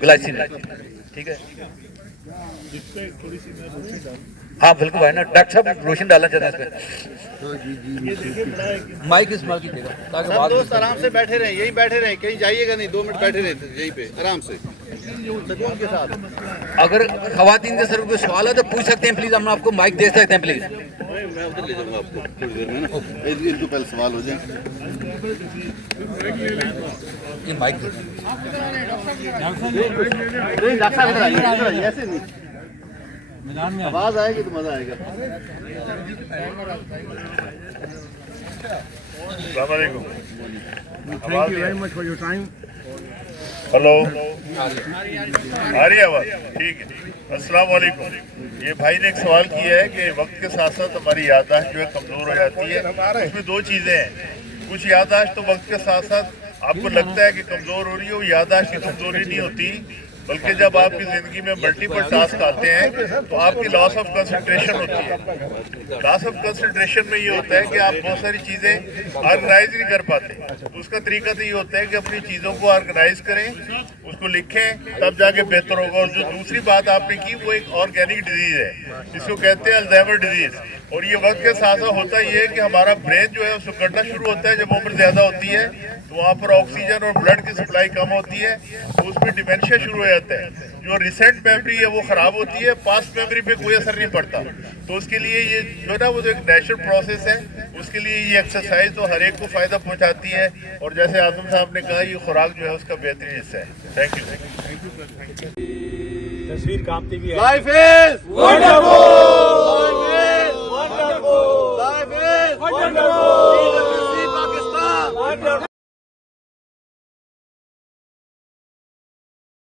ग्लाइसिनेट, ठीक है। हाँ बिल्कुल भाई ना, डॉक्टर साहब रोशन डालना चाहते हैं इसमें। माइक इस्तेमाल कीजिएगा ताकि सब दोस्त आराम से बैठे रहे, यहीं बैठे रहे, कहीं जाइएगा नहीं, 2 मिनट बैठे रहे यहीं पे आराम से सुकून के साथ। अगर खवातीन के सर कोई सवाल है तो पूछ सकते हैं प्लीज, हम आपको माइक दे सकते हैं प्लीज। मैं उधर ले जाऊंगा आपको थोड़ी देर में ना, इनको पहले सवाल हो जाए। ये माइक ऐसे नहीं, आवाज आएगी तो मजा आएगा। Thank you very much for your time. Hello. आ रही है आवाज? ठीक है। अस्सलाम वालेकुम। ये भाई ने एक सवाल किया है कि वक्त के साथ साथ हमारी याददाश्त जो है कमजोर हो जाती है। इसमें दो चीजें हैं, कुछ याददाश्त तो वक्त के साथ साथ आपको लगता है कि कमजोर हो रही है, वो याददाश्त की कमजोरी नहीं होती, बल्कि जब आपकी जिंदगी में मल्टीपल टास्क आते हैं तो आपकी लॉस ऑफ कंसंट्रेशन होती है। लॉस ऑफ कंसंट्रेशन में ये होता है कि आप बहुत सारी चीजें ऑर्गेनाइज नहीं कर पाते। तो उसका तरीका तो ये होता है कि अपनी चीजों को ऑर्गेनाइज करें, उसको लिखें, तब जाके बेहतर होगा। और जो दूसरी बात आपने की वो एक ऑर्गेनिक डिजीज है, जिसको कहते हैं अल्जाइमर डिजीज। और ये वक्त के साथ साथ होता ये है कि हमारा ब्रेन जो है उसको कटना शुरू होता है जब उम्र ज्यादा होती है, तो वहाँ पर ऑक्सीजन और ब्लड की सप्लाई कम होती है, तो उसमें डिमेंशिया शुरू हो जाता है। जो रिसेंट मेमोरी है वो खराब होती है, पास्ट मेमोरी पे कोई असर नहीं पड़ता। तो उसके लिए ये जो है ना वो जो एक नेचुरल प्रोसेस है, उसके लिए ये एक्सरसाइज तो हर एक को फायदा पहुंचाती है। और जैसे आजम साहब ने कहा, ये खुराक जो है उसका बेहतरीन हिस्सा है। Thank you. तस्वीर कांपती भी है। Life is wonderful.